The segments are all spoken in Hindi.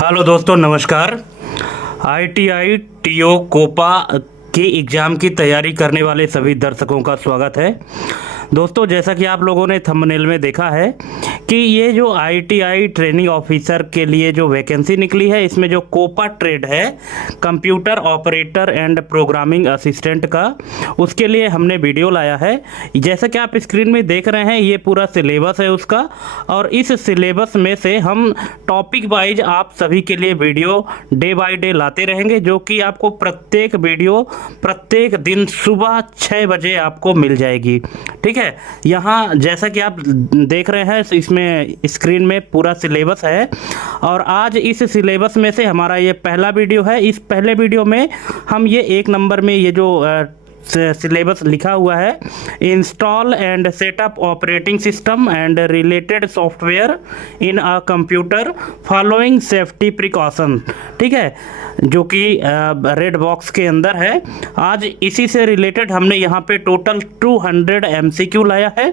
हेलो दोस्तों, नमस्कार। आईटीआई टीओ कोपा के एग्ज़ाम की तैयारी करने वाले सभी दर्शकों का स्वागत है। दोस्तों, जैसा कि आप लोगों ने थंबनेल में देखा है कि ये जो आईटीआई ट्रेनिंग ऑफिसर के लिए जो वैकेंसी निकली है, इसमें जो कोपा ट्रेड है, computer operator and programming assistant का, उसके लिए हमने वीडियो लाया है। जैसा कि आप स्क्रीन में देख रहे हैं, ये पूरा सिलेबस है उसका, और इस सिलेबस में से हम टॉपिक वाइज आप सभी के लिए वीडियो डे बाय डे लाते रहेंगे, जो कि आपको प्रत्येक वीडियो प्रत्येक दिन सुबह 6 बजे आपको मिल जाएगी। ठीक है, यहाँ जैसा कि आप देख रहे हैं, इसमें स्क्रीन में पूरा सिलेबस है, और आज इस सिलेबस में से हमारा ये पहला वीडियो है। इस पहले वीडियो में हम ये 1 नंबर में ये जो सिलेबस लिखा हुआ है, install and setup operating system and related software in a computer following safety precaution, ठीक है, जो कि रेड बॉक्स के अंदर है। आज इसी से रिलेटेड हमने यहाँ पे टोटल 200 MCQ लाया है,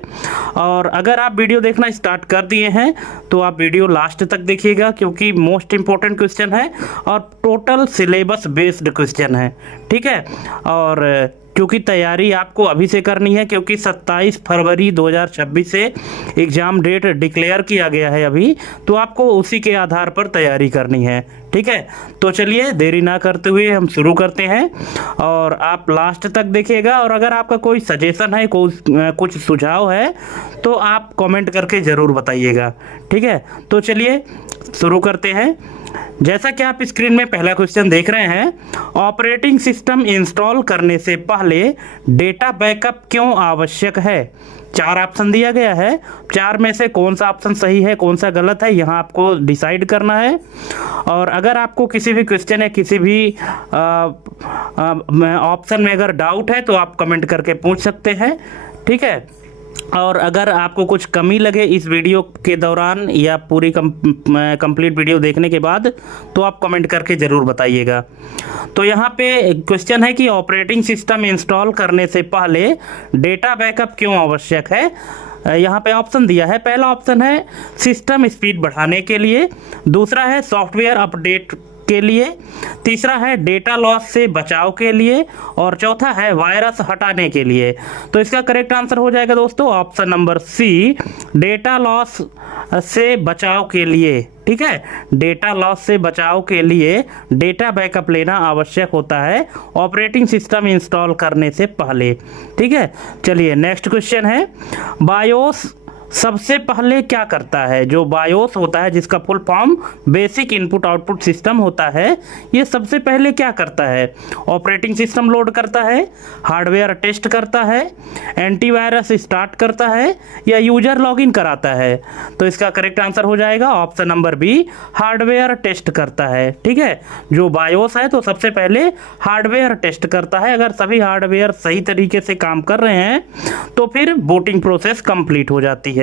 और अगर आप वीडियो देखना स्टार्ट कर दिए हैं तो आप वीडियो लास्ट तक देखिएगा, क्योंकि मोस्ट इम्पोर्टेंट क्वेश्चन है और टोटल सिलेबस बेस्ड क्वेश्चन है। ठीक है, और क्योंकि तैयारी आपको अभी से करनी है, क्योंकि 27 फरवरी 2026 से एग्ज़ाम डेट डिक्लेयर किया गया है अभी, तो आपको उसी के आधार पर तैयारी करनी है। ठीक है, तो चलिए देरी ना करते हुए हम शुरू करते हैं, और आप लास्ट तक देखिएगा, और अगर आपका कोई सजेशन है, कुछ सुझाव है, तो आप कमेंट करके ज़रूर बताइएगा। ठीक है, तो चलिए शुरू करते हैं। जैसा कि आप स्क्रीन में पहला क्वेश्चन देख रहे हैं, ऑपरेटिंग सिस्टम इंस्टॉल करने से पहले डेटा बैकअप क्यों आवश्यक है? 4 ऑप्शन दिया गया है, 4 में से कौन सा ऑप्शन सही है, कौन सा गलत है, यहाँ आपको डिसाइड करना है। और अगर आपको किसी भी क्वेश्चन या किसी भी ऑप्शन में अगर डाउट है तो आप कमेंट करके पूछ सकते हैं। ठीक है, और अगर आपको कुछ कमी लगे इस वीडियो के दौरान या पूरी कंप्लीट वीडियो देखने के बाद, तो आप कमेंट करके ज़रूर बताइएगा। तो यहाँ पे क्वेश्चन है कि ऑपरेटिंग सिस्टम इंस्टॉल करने से पहले डेटा बैकअप क्यों आवश्यक है? यहाँ पे ऑप्शन दिया है। पहला ऑप्शन है सिस्टम स्पीड बढ़ाने के लिए, दूसरा है सॉफ्टवेयर अपडेट के लिए, तीसरा है डेटा लॉस से बचाव के लिए, और चौथा है वायरस हटाने के लिए। तो इसका करेक्ट आंसर हो जाएगा दोस्तों option number C, data loss से बचाव के लिए। ठीक है, डेटा लॉस से बचाव के लिए डेटा बैकअप लेना आवश्यक होता है ऑपरेटिंग सिस्टम इंस्टॉल करने से पहले। ठीक है, चलिए नेक्स्ट क्वेश्चन है, बायोस सबसे पहले क्या करता है? जो बायोस होता है, जिसका full form basic input output system होता है, ये सबसे पहले क्या करता है? ऑपरेटिंग सिस्टम लोड करता है, हार्डवेयर टेस्ट करता है, एंटीवायरस स्टार्ट करता है, या यूजर लॉगिन कराता है? तो इसका करेक्ट आंसर हो जाएगा option number B, hardware test करता है। ठीक है, जो बायोस है तो सबसे पहले हार्डवेयर टेस्ट करता है। अगर सभी हार्डवेयर सही तरीके से काम कर रहे हैं तो फिर बूटिंग प्रोसेस कंप्लीट हो जाती है।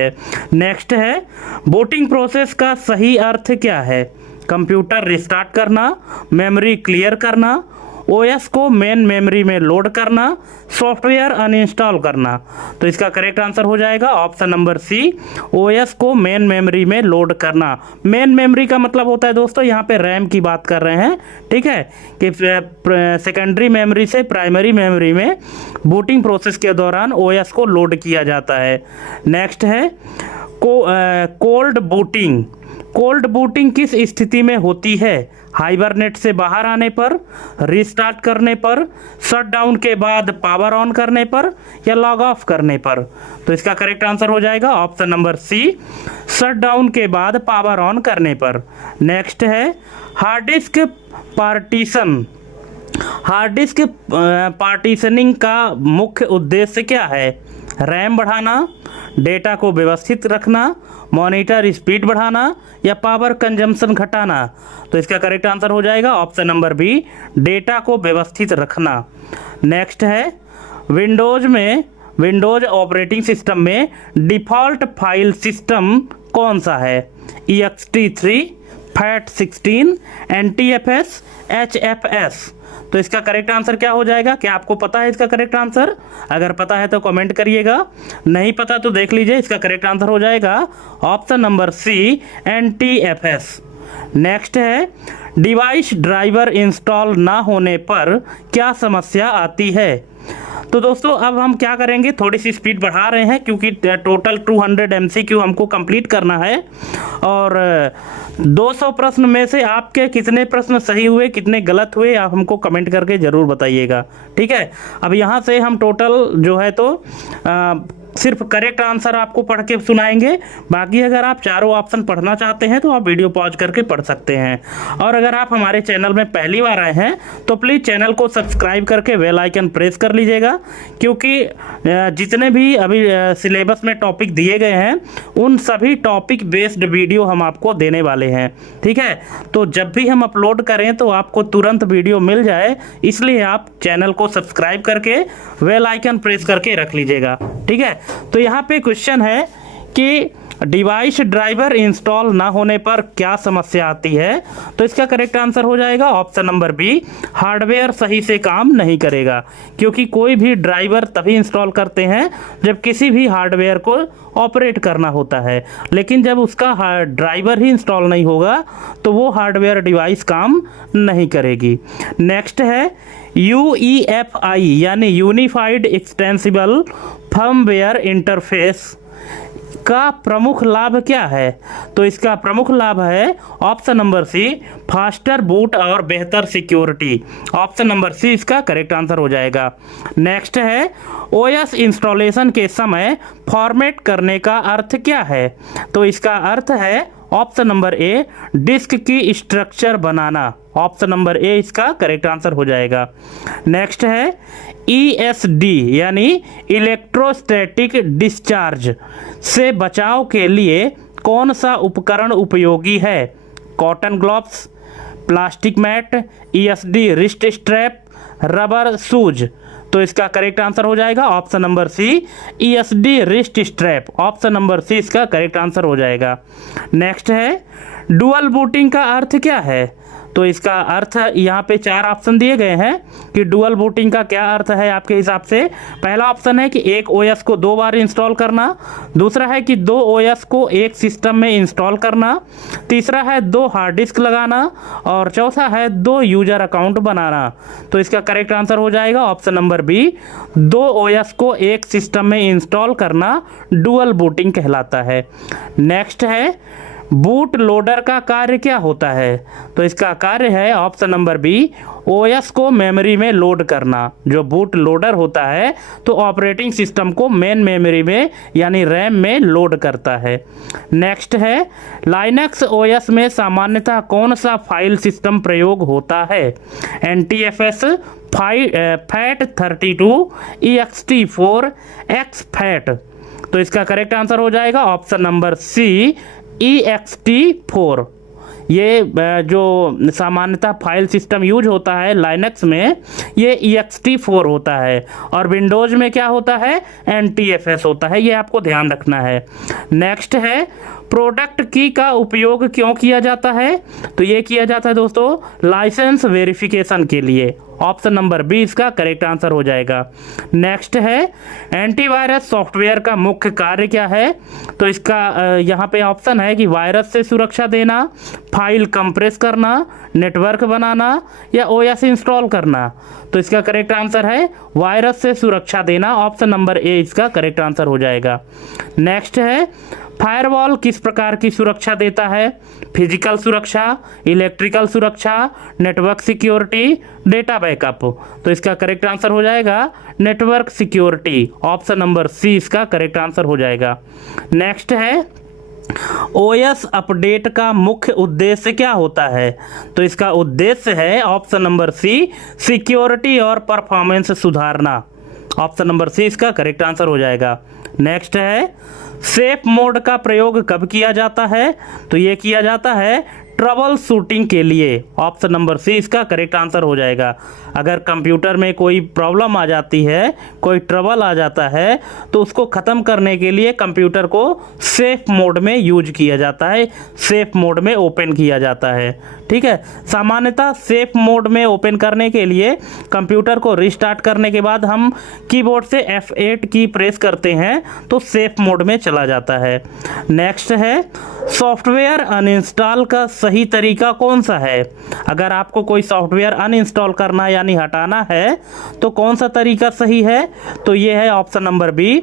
नेक्स्ट है, बूटिंग प्रोसेस का सही अर्थ क्या है? कंप्यूटर रिस्टार्ट करना, मेमोरी क्लियर करना, ओएस को मेन मेमोरी में लोड करना, सॉफ्टवेयर अनइंस्टॉल करना। तो इसका करेक्ट आंसर हो जाएगा ऑप्शन नंबर सी, ओएस को मेन मेमोरी में लोड करना। मेन मेमोरी का मतलब होता है दोस्तों, यहाँ पे रैम की बात कर रहे हैं। ठीक है, कि सेकेंडरी मेमोरी से प्राइमरी मेमोरी में बूटिंग प्रोसेस के दौरान ओएस को लोड किया जाता है। नेक्स्ट है कोल्ड बूटिंग। कोल्ड बूटिंग किस स्थिति में होती है? हाइबरनेट से बाहर आने पर, रिस्टार्ट करने पर, शटडाउन के बाद पावर ऑन करने पर, या लॉग ऑफ करने पर? तो इसका करेक्ट आंसर हो जाएगा ऑप्शन नंबर सी, शटडाउन के बाद पावर ऑन करने पर। नेक्स्ट है hard disk partition. Hard disk partitioning का मुख्य उद्देश्य क्या है? रैम बढ़ाना, डेटा को व्यवस्थित रखना, मॉनिटर स्पीड बढ़ाना, या पावर कंजम्पशन घटाना? तो इसका करेक्ट आंसर हो जाएगा ऑप्शन नंबर बी, डेटा को व्यवस्थित रखना। नेक्स्ट है विंडोज ऑपरेटिंग सिस्टम में डिफ़ॉल्ट फाइल सिस्टम कौन सा है? ext3, FAT16, NTFS, HFS? तो इसका करेक्ट आंसर क्या हो जाएगा? क्या आपको पता है इसका करेक्ट आंसर? अगर पता है तो कमेंट करिएगा, नहीं पता तो देख लीजिए। इसका करेक्ट आंसर हो जाएगा option number C, NTFS। Next है डिवाइस ड्राइवर इंस्टॉल ना होने पर क्या समस्या आती है। तो दोस्तों अब हम क्या करेंगे, थोड़ी सी स्पीड बढ़ा रहे हैं क्योंकि टोटल 200 MCQ हमको कंप्लीट करना है और 200 प्रश्न में से आपके कितने प्रश्न सही हुए कितने गलत हुए आप हमको कमेंट करके ज़रूर बताइएगा। ठीक है, अब यहाँ से हम टोटल जो है तो सिर्फ करेक्ट आंसर आपको पढ़ के सुनाएंगे, बाकी अगर आप चारों ऑप्शन पढ़ना चाहते हैं तो आप वीडियो पॉज करके पढ़ सकते हैं। और अगर आप हमारे चैनल में पहली बार आए हैं तो प्लीज़ चैनल को सब्सक्राइब करके बेल आइकन प्रेस कर लीजिएगा, क्योंकि जितने भी अभी सिलेबस में टॉपिक दिए गए हैं उन सभी टॉपिक बेस्ड वीडियो हम आपको देने वाले हैं। ठीक है, तो जब भी हम अपलोड करें तो आपको तुरंत वीडियो मिल जाए, इसलिए आप चैनल को सब्सक्राइब करके बेल आइकन प्रेस करके रख लीजिएगा। ठीक है, तो यहाँ पे क्वेश्चन है कि डिवाइस ड्राइवर इंस्टॉल ना होने पर क्या समस्या आती है। तो इसका करेक्ट आंसर हो जाएगा ऑप्शन नंबर बी, हार्डवेयर सही से काम नहीं करेगा। क्योंकि कोई भी ड्राइवर तभी इंस्टॉल करते हैं जब किसी भी हार्डवेयर को ऑपरेट करना होता है, लेकिन जब उसका ड्राइवर ही इंस्टॉल नहीं होगा तो वो हार्डवेयर डिवाइस काम नहीं करेगी। नेक्स्ट है UEFI यानी यूनिफाइड एक्सटेंसिबल फर्मवेयर इंटरफेस का प्रमुख लाभ क्या है। तो इसका प्रमुख लाभ है option number C, faster boot और बेहतर सिक्योरिटी। ऑप्शन नंबर सी इसका करेक्ट आंसर हो जाएगा। नेक्स्ट है OS इंस्टॉलेशन के समय फॉर्मेट करने का अर्थ क्या है। तो इसका अर्थ है ऑप्शन नंबर ए, डिस्क की structure banana. Option number A इसका करेक्ट आंसर हो जाएगा। नेक्स्ट है ESD यानी इलेक्ट्रोस्टैटिक डिस्चार्ज से बचाव के लिए कौन सा उपकरण उपयोगी है। Cotton gloves, plastic mat, ESD wrist strap, rubber shoes. तो इसका करेक्ट आंसर हो जाएगा option number C, ESD wrist strap. Option number C इसका करेक्ट आंसर हो जाएगा। नेक्स्ट है डुअल बूटिंग का अर्थ क्या है। तो इसका अर्थ यहाँ पे 4 ऑप्शन दिए गए हैं कि डुअल बूटिंग का क्या अर्थ है आपके हिसाब से। पहला ऑप्शन है कि एक OS को 2 बार इंस्टॉल करना, दूसरा है कि 2 OS को एक सिस्टम में इंस्टॉल करना, तीसरा है 2 हार्ड डिस्क लगाना और चौथा है 2 यूजर अकाउंट बनाना। तो इसका करेक्ट आंसर हो जाएगा ऑप्शन नंबर बी, 2 OS को एक सिस्टम में इंस्टॉल करना डुअल बूटिंग कहलाता है। नेक्स्ट है बूट लोडर का कार्य क्या होता है। तो इसका कार्य है ऑप्शन नंबर बी, OS को मेमोरी में लोड करना। जो बूट लोडर होता है तो ऑपरेटिंग सिस्टम को मेन मेमोरी में यानी रैम में लोड करता है। नेक्स्ट है लाइनक्स OS में सामान्यतः कौन सा फाइल सिस्टम प्रयोग होता है। NTFS, FAT32, ext4, exFAT। तो इसका करेक्ट आंसर हो जाएगा ऑप्शन नंबर सी, ext4। ये जो सामान्यतः फाइल सिस्टम यूज होता है लाइनक्स में ये ext4 होता है और विंडोज़ में क्या होता है NTFS होता है, ये आपको ध्यान रखना है। नेक्स्ट है प्रोडक्ट की का उपयोग क्यों किया जाता है। तो ये किया जाता है दोस्तों लाइसेंस वेरिफिकेशन के लिए। ऑप्शन नंबर बी इसका करेक्ट आंसर हो जाएगा। नेक्स्ट है एंटीवायरस सॉफ्टवेयर का मुख्य कार्य क्या है। तो इसका यहाँ पे ऑप्शन है कि वायरस से सुरक्षा देना, फाइल कंप्रेस करना, नेटवर्क बनाना या OS इंस्टॉल करना। तो इसका करेक्ट आंसर है वायरस से सुरक्षा देना। ऑप्शन नंबर ए इसका करेक्ट आंसर हो जाएगा। नेक्स्ट है फायरवॉल किस प्रकार की सुरक्षा देता है। फिजिकल सुरक्षा, इलेक्ट्रिकल सुरक्षा, नेटवर्क सिक्योरिटी, डेटा बैकअप। तो इसका करेक्ट आंसर हो जाएगा network security. Option number C इसका करेक्ट आंसर हो जाएगा। नेक्स्ट है OS अपडेट का मुख्य उद्देश्य क्या होता है। तो इसका उद्देश्य है ऑप्शन नंबर सी, सिक्योरिटी और परफॉर्मेंस सुधारना। ऑप्शन नंबर सी इसका करेक्ट आंसर हो जाएगा। नेक्स्ट है सेफ मोड का प्रयोग कब किया जाता है। तो ये किया जाता है ट्रबल शूटिंग के लिए। ऑप्शन नंबर सी इसका करेक्ट आंसर हो जाएगा। अगर कंप्यूटर में कोई प्रॉब्लम आ जाती है, कोई ट्रबल आ जाता है तो उसको ख़त्म करने के लिए कंप्यूटर को सेफ मोड में यूज किया जाता है, सेफ मोड में ओपन किया जाता है। ठीक है, सामान्यतः सेफ मोड में ओपन करने के लिए कंप्यूटर को रिस्टार्ट करने के बाद हम कीबोर्ड से F8 की प्रेस करते हैं तो सेफ मोड में चला जाता है। नेक्स्ट है सॉफ्टवेयर अनइंस्टॉल का सही तरीका कौन सा है? अगर आपको कोई सॉफ्टवेयर अनइंस्टॉल करना यानी हटाना है तो कौन सा तरीका सही है? तो ये है option number B,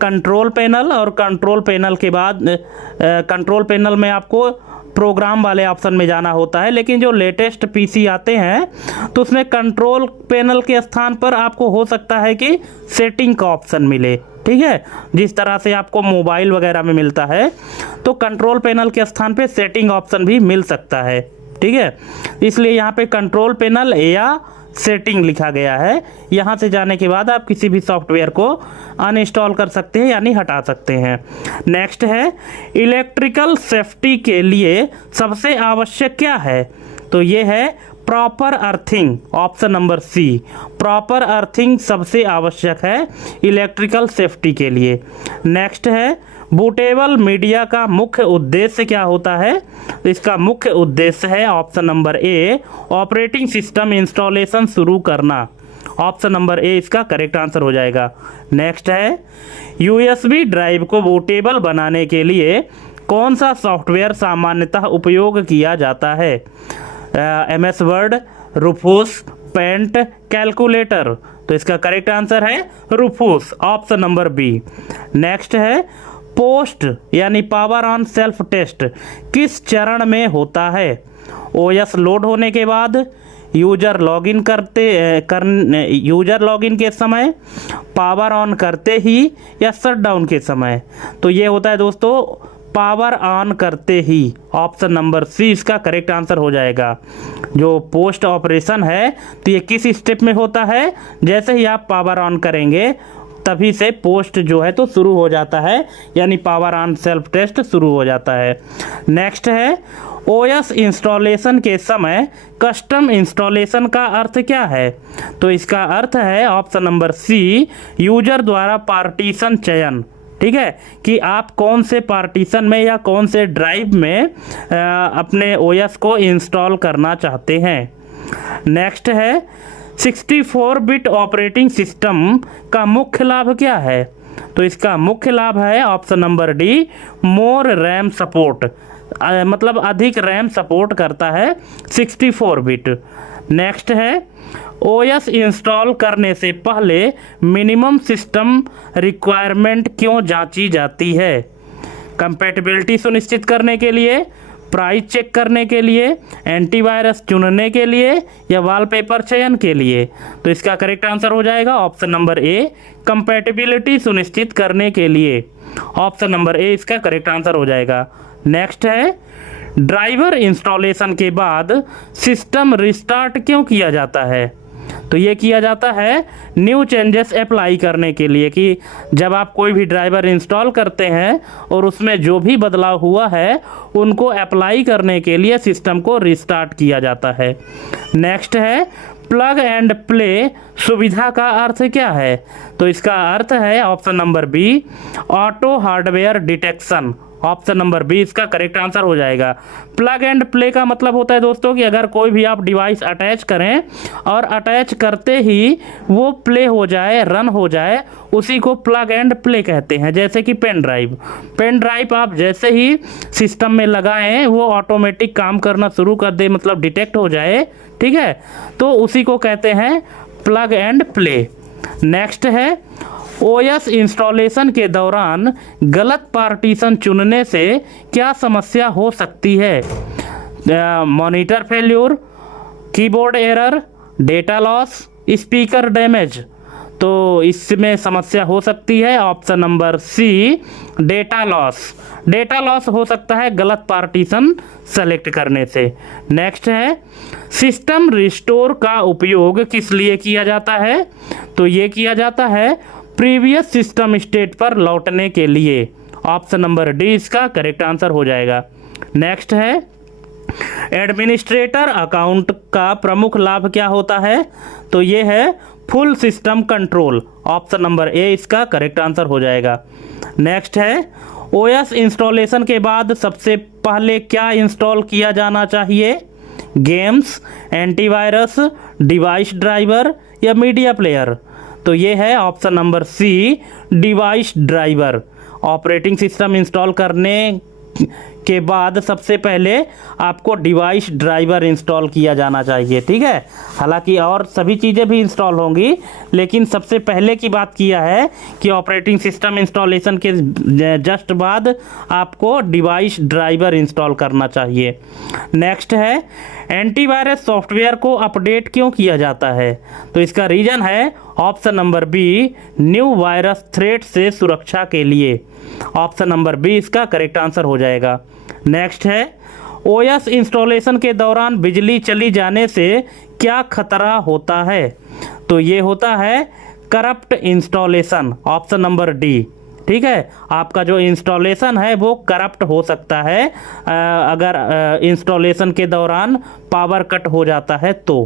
control panel. और कंट्रोल पैनल के बाद कंट्रोल पैनल में आपको प्रोग्राम वाले ऑप्शन में जाना होता है, लेकिन जो लेटेस्ट पीसी आते हैं तो उसमें कंट्रोल पैनल के स्थान पर आपको हो सकता है कि सेटिंग का ऑप्शन मिले। ठीक है, जिस तरह से आपको मोबाइल वगैरह में मिलता है तो कंट्रोल पैनल के स्थान पे सेटिंग ऑप्शन भी मिल सकता है। ठीक है, इसलिए यहाँ पे कंट्रोल पैनल या सेटिंग लिखा गया है। यहाँ से जाने के बाद आप किसी भी सॉफ्टवेयर को अनइंस्टॉल कर सकते हैं यानी हटा सकते हैं। नेक्स्ट है, इलेक्ट्रिकल सेफ्टी के लिए सबसे आवश्यक क्या है? तो ये है proper earthing, option number C. Proper earthing सबसे आवश्यक है इलेक्ट्रिकल सेफ्टी के लिए। नेक्स्ट है, बूटेबल मीडिया का मुख्य उद्देश्य क्या होता है? इसका मुख्य उद्देश्य है ऑप्शन नंबर ए, ऑपरेटिंग सिस्टम इंस्टॉलेशन शुरू करना। ऑप्शन नंबर ए इसका करेक्ट आंसर हो जाएगा। नेक्स्ट है, यूएसबी ड्राइव को बूटेबल बनाने के लिए कौन सा सॉफ्टवेयर सामान्यतः उपयोग किया जाता है? MS word, Rufus, paint, calculator. तो इसका करेक्ट आंसर है Rufus, option number B. Next है, पोस्ट यानी पावर ऑन सेल्फ टेस्ट किस चरण में होता है? OS लोड होने के बाद, यूजर लॉगिन यूजर लॉगिन के समय, पावर ऑन करते ही, या शटडाउन के समय? तो ये होता है दोस्तों पावर ऑन करते ही, ऑप्शन नंबर सी इसका करेक्ट आंसर हो जाएगा। जो पोस्ट ऑपरेशन है तो ये किस स्टेप में होता है? जैसे ही आप पावर ऑन करेंगे तभी से पोस्ट जो है तो शुरू हो जाता है, यानी पावर ऑन सेल्फ टेस्ट शुरू हो जाता है। नेक्स्ट है, OS इंस्टॉलेशन के समय कस्टम इंस्टॉलेशन का अर्थ क्या है? तो इसका अर्थ है ऑप्शन नंबर सी, यूजर द्वारा पार्टीशन चयन। ठीक है, कि आप कौन से पार्टीशन में या कौन से ड्राइव में अपने OS को इंस्टॉल करना चाहते हैं। नेक्स्ट है, 64 बिट ऑपरेटिंग सिस्टम का मुख्य लाभ क्या है? तो इसका मुख्य लाभ है ऑप्शन नंबर डी, मोर रैम सपोर्ट, मतलब अधिक रैम सपोर्ट करता है 64 बिट। नेक्स्ट है, OS इंस्टॉल करने से पहले मिनिमम सिस्टम रिक्वायरमेंट क्यों जांची जाती है? कंपैटिबिलिटी सुनिश्चित करने के लिए, प्राइस चेक करने के लिए, एंटीवायरस चुनने के लिए, या वॉलपेपर चयन के लिए? तो इसका करेक्ट आंसर हो जाएगा ऑप्शन नंबर ए, कंपैटिबिलिटी सुनिश्चित करने के लिए। ऑप्शन नंबर ए इसका करेक्ट आंसर हो जाएगा। नेक्स्ट है, ड्राइवर इंस्टॉलेशन के बाद सिस्टम रिस्टार्ट क्यों किया जाता है? तो ये किया जाता है न्यू चेंजेस अप्लाई करने के लिए, कि जब आप कोई भी ड्राइवर इंस्टॉल करते हैं और उसमें जो भी बदलाव हुआ है उनको अप्लाई करने के लिए सिस्टम को रिस्टार्ट किया जाता है। नेक्स्ट है, प्लग एंड प्ले सुविधा का अर्थ क्या है? तो इसका अर्थ है option number B, auto hardware detection. Option number B इसका करेक्ट आंसर हो जाएगा। प्लग एंड प्ले का मतलब होता है दोस्तों कि अगर कोई भी आप डिवाइस अटैच करें और अटैच करते ही वो प्ले हो जाए, रन हो जाए, उसी को प्लग एंड प्ले कहते हैं। जैसे कि पेन ड्राइव आप जैसे ही सिस्टम में लगाएं वो ऑटोमेटिक काम करना शुरू कर दे, मतलब डिटेक्ट हो जाए। ठीक है, तो उसी को कहते हैं प्लग एंड प्ले। नेक्स्ट है, OS इंस्टॉलेशन के दौरान गलत पार्टीशन चुनने से क्या समस्या हो सकती है? Monitor failure, keyboard error, data loss, speaker damage. तो इसमें समस्या हो सकती है option number C, data loss. Data loss हो सकता है गलत पार्टीशन सेलेक्ट करने से। नेक्स्ट है, सिस्टम रिस्टोर का उपयोग किस लिए किया जाता है? तो ये किया जाता है प्रीवियस सिस्टम स्टेट पर लौटने के लिए। ऑप्शन नंबर डी इसका करेक्ट आंसर हो जाएगा। नेक्स्ट है, एडमिनिस्ट्रेटर अकाउंट का प्रमुख लाभ क्या होता है? तो ये है full system control. Option number A इसका करेक्ट आंसर हो जाएगा। नेक्स्ट है, OS इंस्टॉलेशन के बाद सबसे पहले क्या इंस्टॉल किया जाना चाहिए? गेम्स, एंटीवायरस, डिवाइस ड्राइवर, या मीडिया प्लेयर? तो ये है option number C, device driver. Operating system install करने के बाद सबसे पहले आपको डिवाइस ड्राइवर इंस्टॉल किया जाना चाहिए। ठीक है, हालांकि और सभी चीज़ें भी इंस्टॉल होंगी, लेकिन सबसे पहले की बात किया है कि ऑपरेटिंग सिस्टम इंस्टॉलेशन के जस्ट बाद आपको डिवाइस ड्राइवर इंस्टॉल करना चाहिए। नेक्स्ट है, एंटीवायरस सॉफ्टवेयर को अपडेट क्यों किया जाता है? तो इसका रीज़न है option number B, new virus threat से सुरक्षा के लिए। ऑप्शन नंबर बी इसका करेक्ट आंसर हो जाएगा। नेक्स्ट है, ओएस इंस्टॉलेशन के दौरान बिजली चली जाने से क्या खतरा होता है? तो ये होता है corrupt installation. Option number D. ठीक है, आपका जो इंस्टॉलेशन है वो करप्ट हो सकता है अगर इंस्टॉलेशन के दौरान पावर कट हो जाता है तो।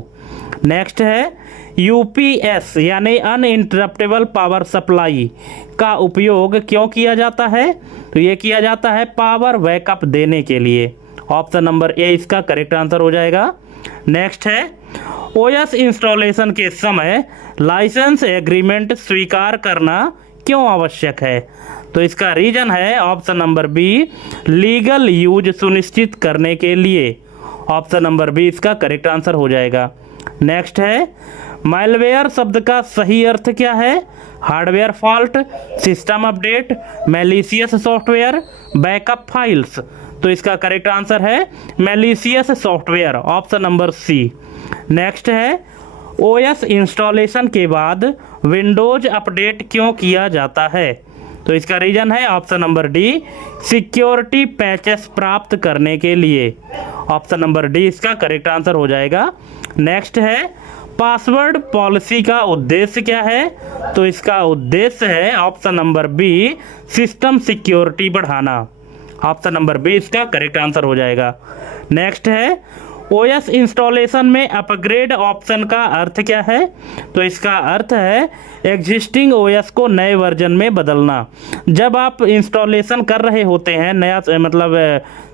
नेक्स्ट है, यूपीएस यानी अनइंटरप्टेबल पावर सप्लाई का उपयोग क्यों किया जाता है? तो ये किया जाता है पावर बैकअप देने के लिए। ऑप्शन नंबर ए इसका करेक्ट आंसर हो जाएगा। नेक्स्ट है, ओएस इंस्टॉलेशन के समय लाइसेंस एग्रीमेंट स्वीकार करना क्यों आवश्यक है? तो इसका रीजन है option number B, legal use सुनिश्चित करने के लिए। ऑप्शन नंबर बी इसका करेक्ट आंसर हो जाएगा। नेक्स्ट है, मैलवेयर शब्द का सही अर्थ क्या है? Hardware fault, system update, malicious software, backup files. तो इसका करेक्ट आंसर है malicious software. Option number C. Next है, ओएस इंस्टॉलेशन के बाद विंडोज अपडेट क्यों किया जाता है? तो इसका रीजन है option number D, security patches प्राप्त करने के लिए। ऑप्शन नंबर डी इसका करेक्ट आंसर हो जाएगा। नेक्स्ट है, पासवर्ड पॉलिसी का उद्देश्य क्या है? तो इसका उद्देश्य है option number B, system security बढ़ाना। ऑप्शन नंबर बी इसका करेक्ट आंसर हो जाएगा। नेक्स्ट है, ओएस इंस्टॉलेशन में अपग्रेड ऑप्शन का अर्थ क्या है? तो इसका अर्थ है एग्जिस्टिंग ओएस को नए वर्जन में बदलना। जब आप इंस्टॉलेशन कर रहे होते हैं नया मतलब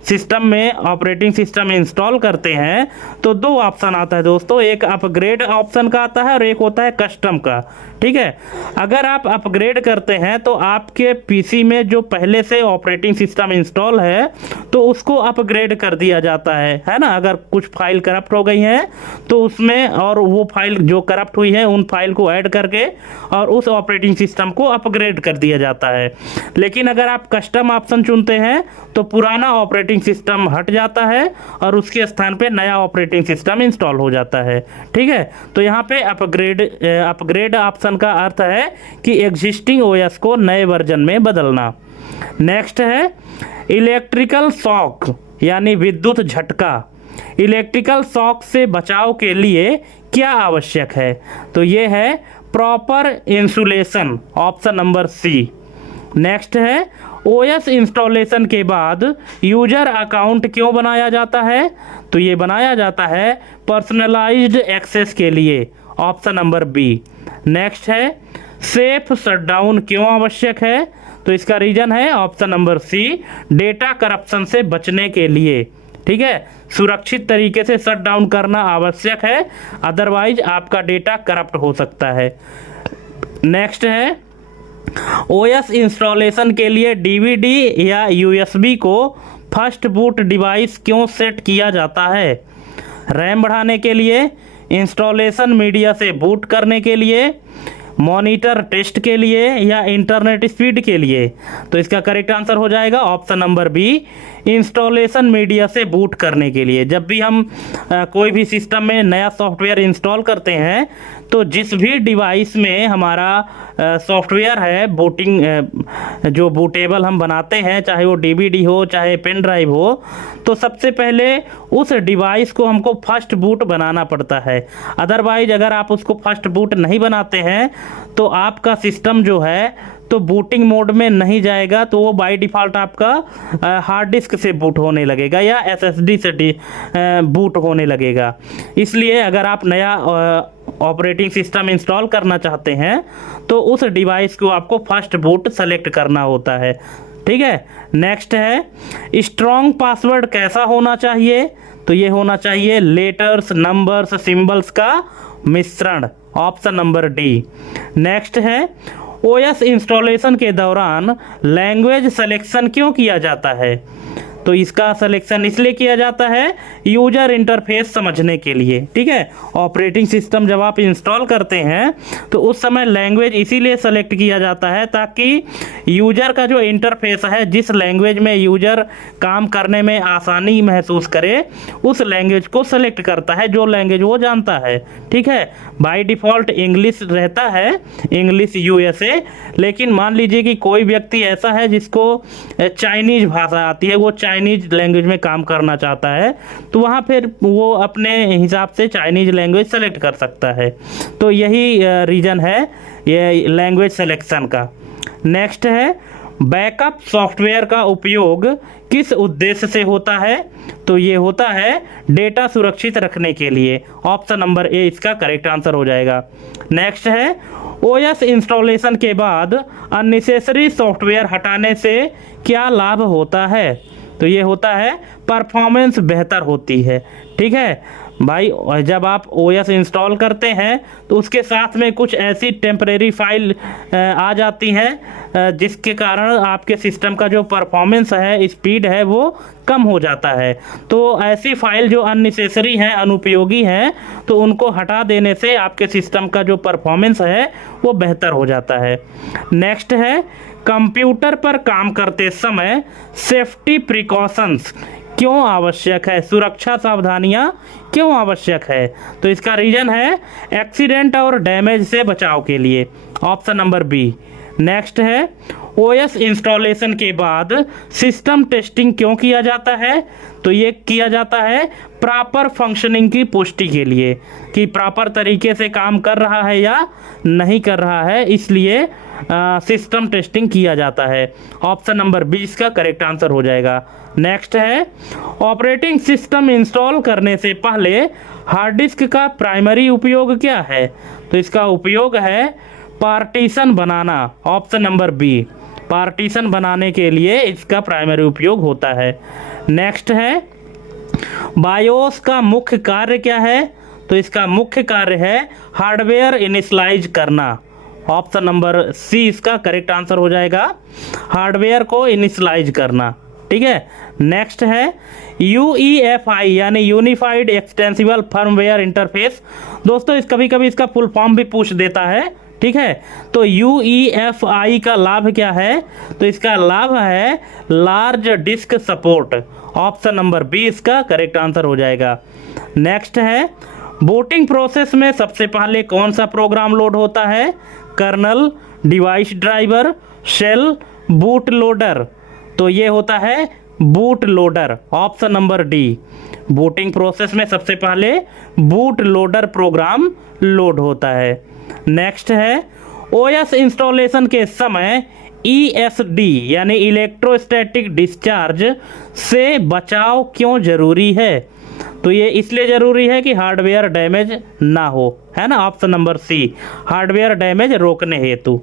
सिस्टम में ऑपरेटिंग सिस्टम इंस्टॉल करते हैं तो दो ऑप्शन आता है दोस्तों, एक अपग्रेड ऑप्शन का आता है और एक होता है कस्टम का। ठीक है, अगर आप अपग्रेड करते हैं तो आपके पीसी में जो पहले से ऑपरेटिंग सिस्टम इंस्टॉल है तो उसको अपग्रेड कर दिया जाता है ना। अगर कुछ फाइल करप्ट हो गई हैं तो उसमें और वो फाइल जो करप्ट हुई है उन फाइल को ऐड करके और उस ऑपरेटिंग सिस्टम को अपग्रेड कर दिया जाता है। लेकिन अगर आप कस्टम ऑप्शन चुनते हैं तो पुराना ऑपरेटिंग सिस्टम हट जाता है और उसके स्थान पे नया ऑपरेटिंग सिस्टम इंस्टॉल हो जाता है। ठीक है, तो यहाँ पे अपग्रेड ऑप्शन का अर्थ है कि एग्जिस्टिंग ओएस को नए वर्जन में बदलना। नेक्स्ट है, इलेक्ट्रिकल शॉक यानी विद्युत झटका। इलेक्ट्रिकल शॉक से बचाव के लिए क्या आवश्यक है? तो ये है proper insulation. Option number C. Next है, ओएस इंस्टॉलेशन के बाद यूजर अकाउंट क्यों बनाया जाता है? तो ये बनाया जाता है पर्सनलाइज्ड एक्सेस के लिए। Option number B. नेक्स्ट है, सेफ शटडाउन क्यों आवश्यक है? तो इसका रीजन है option number C, data corruption से बचने के लिए। ठीक है, सुरक्षित तरीके से शट डाउन करना आवश्यक है, अदरवाइज आपका डेटा करप्ट हो सकता है। नेक्स्ट है, ओएस इंस्टॉलेशन के लिए डीवीडी या यूएसबी को फर्स्ट बूट डिवाइस क्यों सेट किया जाता है? रैम बढ़ाने के लिए, इंस्टॉलेशन मीडिया से बूट करने के लिए, मॉनिटर टेस्ट के लिए या इंटरनेट स्पीड के लिए। तो इसका करेक्ट आंसर हो जाएगा option number B, installation media से बूट करने के लिए। जब भी हम कोई भी सिस्टम में नया सॉफ्टवेयर इंस्टॉल करते हैं तो जिस भी डिवाइस में हमारा सॉफ्टवेयर है बूटिंग जो बूटेबल हम बनाते हैं, चाहे वो डीवीडी हो चाहे पेन ड्राइव हो, तो सबसे पहले उस डिवाइस को हमको फर्स्ट बूट बनाना पड़ता है। अदरवाइज अगर आप उसको फर्स्ट बूट नहीं बनाते हैं तो आपका सिस्टम जो है तो बूटिंग मोड में नहीं जाएगा, तो वो बाय डिफ़ॉल्ट आपका हार्ड डिस्क से बूट होने लगेगा या एसएसडी से बूट होने लगेगा। इसलिए अगर आप नया ऑपरेटिंग सिस्टम इंस्टॉल करना चाहते हैं तो उस डिवाइस को आपको फर्स्ट बूट सेलेक्ट करना होता है। ठीक है, नेक्स्ट है, स्ट्रॉन्ग पासवर्ड कैसा होना चाहिए? तो ये होना चाहिए लेटर्स, नंबर्स, सिंबल्स का मिश्रण। Option number D. नेक्स्ट है, ओएस इंस्टॉलेशन के दौरान लैंग्वेज सिलेक्शन क्यों किया जाता है? तो इसका सिलेक्शन इसलिए किया जाता है यूजर इंटरफेस समझने के लिए, ठीक है। ऑपरेटिंग सिस्टम जब आप इंस्टॉल करते हैं तो उस समय लैंग्वेज इसीलिए सेलेक्ट किया जाता है ताकि यूजर का जो इंटरफेस है, जिस लैंग्वेज में यूजर काम करने में आसानी महसूस करे, उस लैंग्वेज को सेलेक्ट करता है जो लैंग्वेज वो जानता है, ठीक है। बाय डिफ़ॉल्ट इंग्लिश रहता है, इंग्लिश यूएसए, लेकिन मान लीजिए कि कोई व्यक्ति ऐसा है जिसको चाइनीज़ भाषा आती है, वो चाइनीज़ लैंग्वेज में काम करना चाहता है, तो वहाँ फिर वो अपने हिसाब से चाइनीज़ लैंग्वेज सेलेक्ट कर सकता है। तो यही रीज़न है ये लैंग्वेज सिलेक्शन का। नेक्स्ट है बैकअप सॉफ्टवेयर का उपयोग किस उद्देश्य से होता है? तो ये होता है डेटा सुरक्षित रखने के लिए। ऑप्शन नंबर ए इसका करेक्ट आंसर हो जाएगा। नेक्स्ट है ओएस इंस्टॉलेशन के बाद अननेसेसरी सॉफ्टवेयर हटाने से क्या लाभ होता है? तो ये होता है परफॉर्मेंस बेहतर होती है, ठीक है भाई। जब आप ओएस इंस्टॉल करते हैं तो उसके साथ में कुछ ऐसी टेम्परेरी फाइल आ जाती हैं जिसके कारण आपके सिस्टम का जो परफॉर्मेंस है, स्पीड है, वो कम हो जाता है। तो ऐसी फाइल जो अननेसेसरी हैं, अनुपयोगी हैं, तो उनको हटा देने से आपके सिस्टम का जो परफॉर्मेंस है वो बेहतर हो जाता है। नेक्स्ट है कंप्यूटर पर काम करते समय सेफ्टी प्रिकॉशंस क्यों आवश्यक है? सुरक्षा सावधानियां क्यों आवश्यक है? तो इसका रीज़न है एक्सीडेंट और डैमेज से बचाव के लिए। Option number B. नेक्स्ट है ओएस इंस्टॉलेशन के बाद सिस्टम टेस्टिंग क्यों किया जाता है? तो ये किया जाता है प्रॉपर फंक्शनिंग की पुष्टि के लिए, कि प्रॉपर तरीके से काम कर रहा है या नहीं कर रहा है, इसलिए सिस्टम टेस्टिंग किया जाता है। ऑप्शन नंबर 20 का करेक्ट आंसर हो जाएगा। नेक्स्ट है ऑपरेटिंग सिस्टम इंस्टॉल करने से पहले हार्ड डिस्क का प्राइमरी उपयोग क्या है? तो इसका उपयोग है पार्टीशन बनाना। ऑप्शन नंबर बी, पार्टीशन बनाने के लिए इसका प्राइमरी उपयोग होता है। नेक्स्ट है बायोस का मुख्य कार्य क्या है? तो इसका मुख्य कार्य है हार्डवेयर इनिशियलाइज करना। ऑप्शन नंबर सी इसका करेक्ट आंसर हो जाएगा, हार्डवेयर को इनिशियलाइज करना, ठीक है। नेक्स्ट है UEFI यानी यूनिफाइड एक्सटेंसिबल फर्मवेयर इंटरफेस। दोस्तों कभी कभी इसका फुल फॉर्म भी पूछ देता है, ठीक है। तो UEFI का लाभ क्या है? तो इसका लाभ है large disk support. Option number B इसका करेक्ट आंसर हो जाएगा। नेक्स्ट है बूटिंग प्रोसेस में सबसे पहले कौन सा प्रोग्राम लोड होता है? Kernel, device driver, shell, boot loader. तो ये होता है boot loader. Option number D, booting process में सबसे पहले बूट लोडर प्रोग्राम लोड होता है। नेक्स्ट है ओएस इंस्टॉलेशन के समय ESD यानी इलेक्ट्रोस्टैटिक डिस्चार्ज से बचाव क्यों जरूरी है? तो ये इसलिए ज़रूरी है कि हार्डवेयर डैमेज ना हो, है ना। Option number C, hardware damage रोकने हेतु।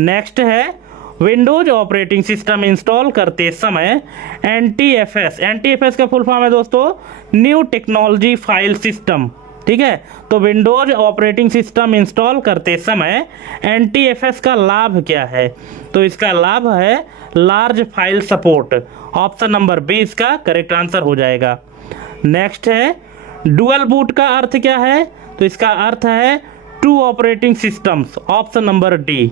नेक्स्ट है विंडोज ऑपरेटिंग सिस्टम इंस्टॉल करते समय NTFS का फुल फॉर्म है दोस्तों न्यू टेक्नोलॉजी फाइल सिस्टम, ठीक है। तो विंडोज ऑपरेटिंग सिस्टम इंस्टॉल करते समय NTFS का लाभ क्या है? तो इसका लाभ है large file support. Option number B इसका करेक्ट आंसर हो जाएगा। नेक्स्ट है डुअल बूट का अर्थ क्या है? तो इसका अर्थ है 2 operating systems. Option number D.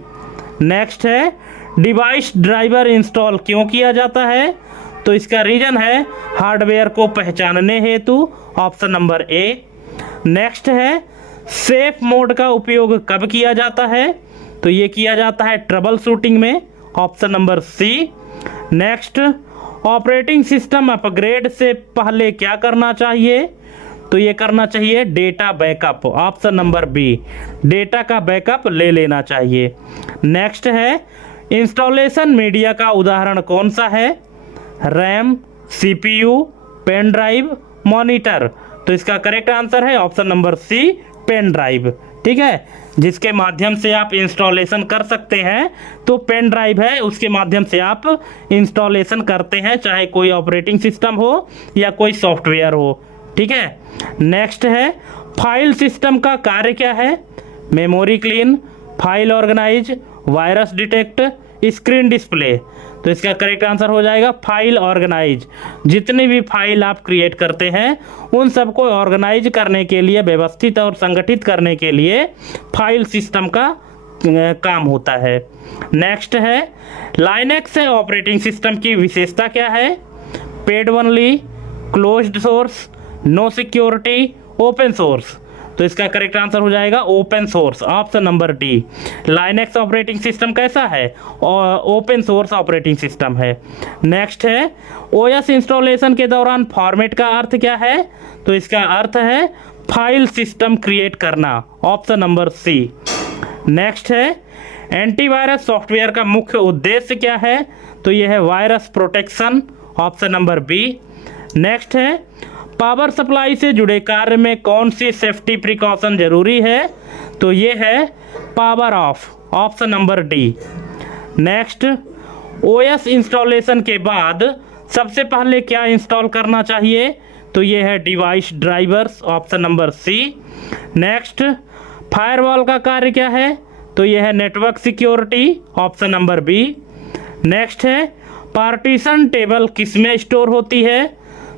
Next है डिवाइस ड्राइवर इंस्टॉल क्यों किया जाता है? तो इसका रीजन है हार्डवेयर को पहचानने हेतु। Option number A. नेक्स्ट है सेफ मोड का उपयोग कब किया जाता है? तो ये किया जाता है ट्रबल शूटिंग में। Option number C. Next operating system upgrade से पहले क्या करना चाहिए? तो ये करना चाहिए data backup. Option number B, data का बैकअप ले लेना चाहिए। नेक्स्ट है इंस्टॉलेशन मीडिया का उदाहरण कौन सा है? RAM, CPU, pen drive, monitor. तो इसका करेक्ट आंसर है option number C, pen drive, ठीक है। जिसके माध्यम से आप इंस्टॉलेशन कर सकते हैं, तो पेन ड्राइव है, उसके माध्यम से आप इंस्टॉलेशन करते हैं, चाहे कोई ऑपरेटिंग सिस्टम हो या कोई सॉफ्टवेयर हो, ठीक है। नेक्स्ट है फाइल सिस्टम का कार्य क्या है? Memory clean, file organize, virus detect, screen display. तो इसका करेक्ट आंसर हो जाएगा फाइल ऑर्गेनाइज। जितनी भी फाइल आप क्रिएट करते हैं उन सबको ऑर्गेनाइज करने के लिए, व्यवस्थित और संगठित करने के लिए फाइल सिस्टम का काम होता है। नेक्स्ट है लाइनक्स ऑपरेटिंग सिस्टम की विशेषता क्या है? Paid only, closed source, no security, open source. तो इसका करेक्ट आंसर हो जाएगा open source, option number D. Linux operating system कैसा है? ओपन सोर्स ऑपरेटिंग सिस्टम है। नेक्स्ट है ओएस इंस्टॉलेशन के दौरान फॉर्मेट का अर्थ क्या है? तो इसका अर्थ है फाइल सिस्टम क्रिएट करना, ऑप्शन नंबर सी। नेक्स्ट है एंटीवायरस सॉफ्टवेयर का मुख्य उद्देश्य क्या है? तो यह है virus protection, option number B. Next है पावर सप्लाई से जुड़े कार्य में कौन सी सेफ्टी प्रिकॉशन जरूरी है? तो ये है power of, option number D. Next OS installation के बाद सबसे पहले क्या इंस्टॉल करना चाहिए? तो ये है device drivers, option number C. Next firewall का कार्य क्या है? तो यह है network security, option number B. Next है पार्टीशन टेबल किस में स्टोर होती है?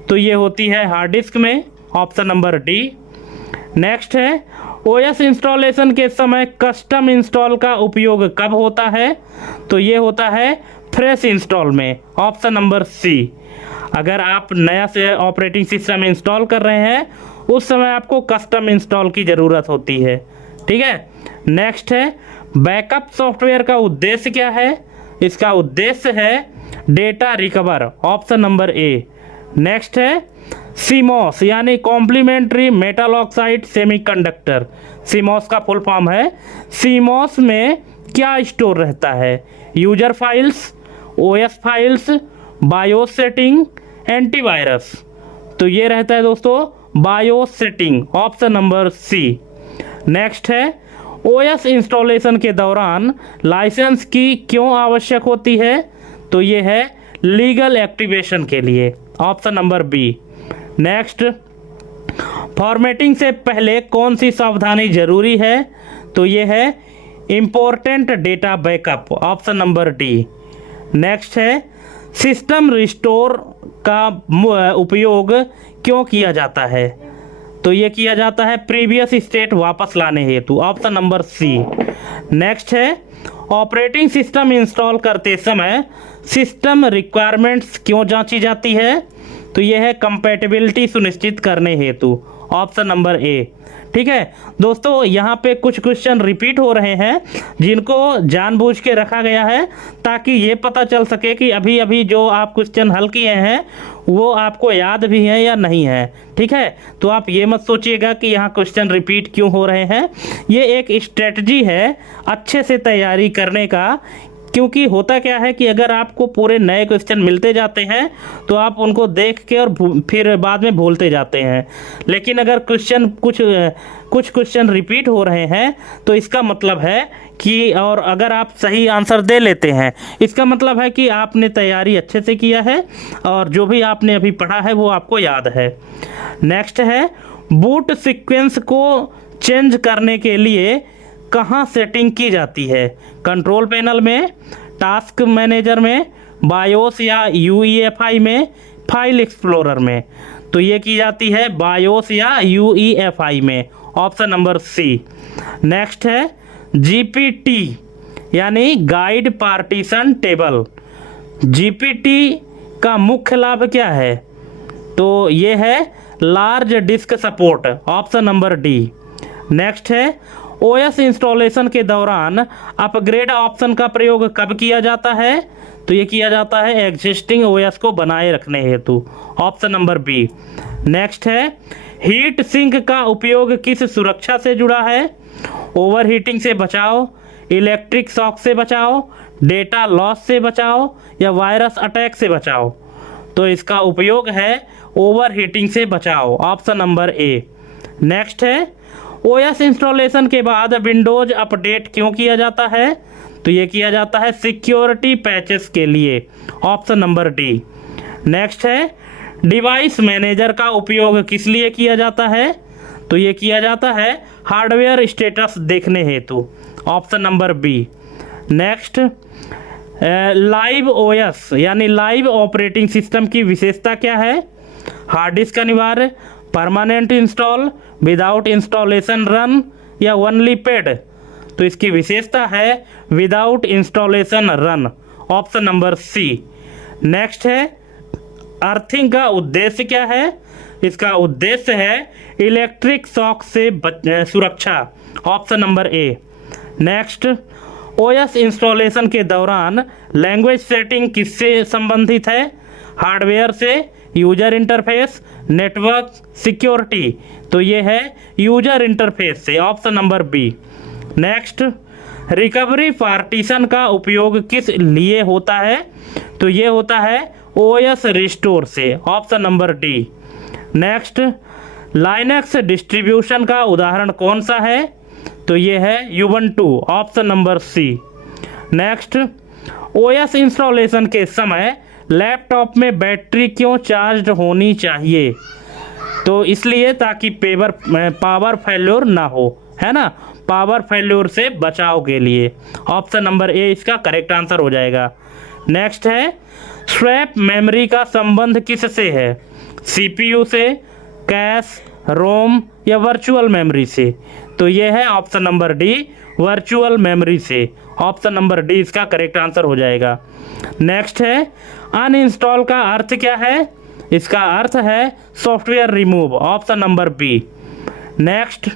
तो ये होती है हार्ड डिस्क में, ऑप्शन नंबर डी। नेक्स्ट है ओएस इंस्टॉलेशन के समय कस्टम इंस्टॉल का उपयोग कब होता है? तो ये होता है फ्रेश इंस्टॉल में, ऑप्शन नंबर सी। अगर आप नया से ऑपरेटिंग सिस्टम इंस्टॉल कर रहे हैं उस समय आपको कस्टम इंस्टॉल की ज़रूरत होती है, ठीक है। नेक्स्ट है बैकअप सॉफ्टवेयर का उद्देश्य क्या है? इसका उद्देश्य है data recover, option number A. Next है सीमॉस यानी complementary metal oxide semiconductor. CMOS का फुल फॉर्म है। सीमॉस में क्या स्टोर रहता है? User files, OS files, BIOS setting, antivirus. तो ये रहता है दोस्तों BIOS setting, option number C. Next है ओएस इंस्टॉलेशन के दौरान लाइसेंस की क्यों आवश्यक होती है? तो ये है लीगल एक्टिवेशन के लिए, option number B. Next formatting से पहले कौन सी सावधानी जरूरी है? तो ये है important data backup, option number D. Next है सिस्टम रिस्टोर का उपयोग क्यों किया जाता है? तो ये किया जाता है प्रीवियस स्टेट वापस लाने हेतु, ऑप्शन नंबर सी। नेक्स्ट है ऑपरेटिंग सिस्टम इंस्टॉल करते समय सिस्टम रिक्वायरमेंट्स क्यों जांची जाती है? तो यह है कंपैटिबिलिटी सुनिश्चित करने हेतु, ऑप्शन नंबर ए। ठीक है दोस्तों, यहाँ पे कुछ क्वेश्चन रिपीट हो रहे हैं जिनको जानबूझ के रखा गया है ताकि ये पता चल सके कि अभी अभी जो आप क्वेश्चन हल किए हैं वो आपको याद भी हैं या नहीं है। ठीक है, तो आप ये मत सोचिएगा कि यहाँ क्वेश्चन रिपीट क्यों हो रहे हैं। ये एक स्ट्रेटजी है अच्छे से तैयारी करने का, क्योंकि होता क्या है कि अगर आपको पूरे नए क्वेश्चन मिलते जाते हैं तो आप उनको देख के और फिर बाद में भूलते जाते हैं। लेकिन अगर क्वेश्चन कुछ क्वेश्चन रिपीट हो रहे हैं तो इसका मतलब है कि, और अगर आप सही आंसर दे लेते हैं इसका मतलब है कि आपने तैयारी अच्छे से किया है और जो भी आपने अभी पढ़ा है वो आपको याद है। नेक्स्ट है बूट सीक्वेंस को चेंज करने के लिए कहाँ सेटिंग की जाती है? कंट्रोल पैनल में, टास्क मैनेजर में, बायोस या यूईएफआई में, फाइल एक्सप्लोरर में। तो ये की जाती है बायोस या यूईएफआई में, ऑप्शन नंबर सी। नेक्स्ट है जीपीटी यानी गाइड पार्टीशन टेबल। जीपीटी का मुख्य लाभ क्या है? तो ये है large disk support, option number D. Next है ओएस इंस्टॉलेशन के दौरान अपग्रेड ऑप्शन का प्रयोग कब किया जाता है? तो ये किया जाता है एग्जिस्टिंग ओएस को बनाए रखने हेतु, ऑप्शन नंबर बी। नेक्स्ट है हीट सिंक का उपयोग किस सुरक्षा से जुड़ा है? ओवर हीटिंग से बचाओ, इलेक्ट्रिक शॉक से बचाओ, डेटा लॉस से बचाओ या वायरस अटैक से बचाओ। तो इसका उपयोग है ओवर हीटिंग से बचाओ, ऑप्शन नंबर ए। नेक्स्ट है ओएस इंस्टॉलेशन के बाद विंडोज अपडेट क्यों किया जाता है? तो ये किया जाता है सिक्योरिटी पैचेस के लिए, ऑप्शन नंबर डी। नेक्स्ट है डिवाइस मैनेजर का उपयोग किस लिए किया जाता है? तो ये किया जाता है हार्डवेयर स्टेटस देखने हेतु, option number B. Next live OS यानी लाइव ऑपरेटिंग सिस्टम की विशेषता क्या है? हार्ड डिस्क अनिवार्य, permanent install, without installation run या ओनली पेड? तो इसकी विशेषता है without installation run, option number C. Next है अर्थिंग का उद्देश्य क्या है? इसका उद्देश्य है इलेक्ट्रिक शॉक से सुरक्षा, option number A. Next, OS installation के दौरान लैंग्वेज सेटिंग किससे संबंधित है? हार्डवेयर से, यूजर इंटरफेस, नेटवर्क, सिक्योरिटी? तो ये है यूजर इंटरफेस से, option number B. Next, recovery partition का उपयोग किस लिए होता है? तो ये होता है ओएस रिस्टोर से, option number D. Next, Linux distribution का उदाहरण कौन सा है? तो ये है Ubuntu, option number C. Next, OS installation के समय लैपटॉप में बैटरी क्यों चार्ज होनी चाहिए? तो इसलिए ताकि पावर फेल्योर ना हो, है ना, पावर फेल्योर से बचाव के लिए, ऑप्शन नंबर ए इसका करेक्ट आंसर हो जाएगा। नेक्स्ट है स्वैप मेमोरी का संबंध किससे है? सीपीयू से, कैश, रोम या वर्चुअल मेमोरी से? तो ये है option number D virtual memory से, ऑप्शन नंबर डी इसका करेक्ट आंसर हो जाएगा। नेक्स्ट है अनइंस्टॉल का अर्थ क्या है? इसका अर्थ है software remove, option number B. Next,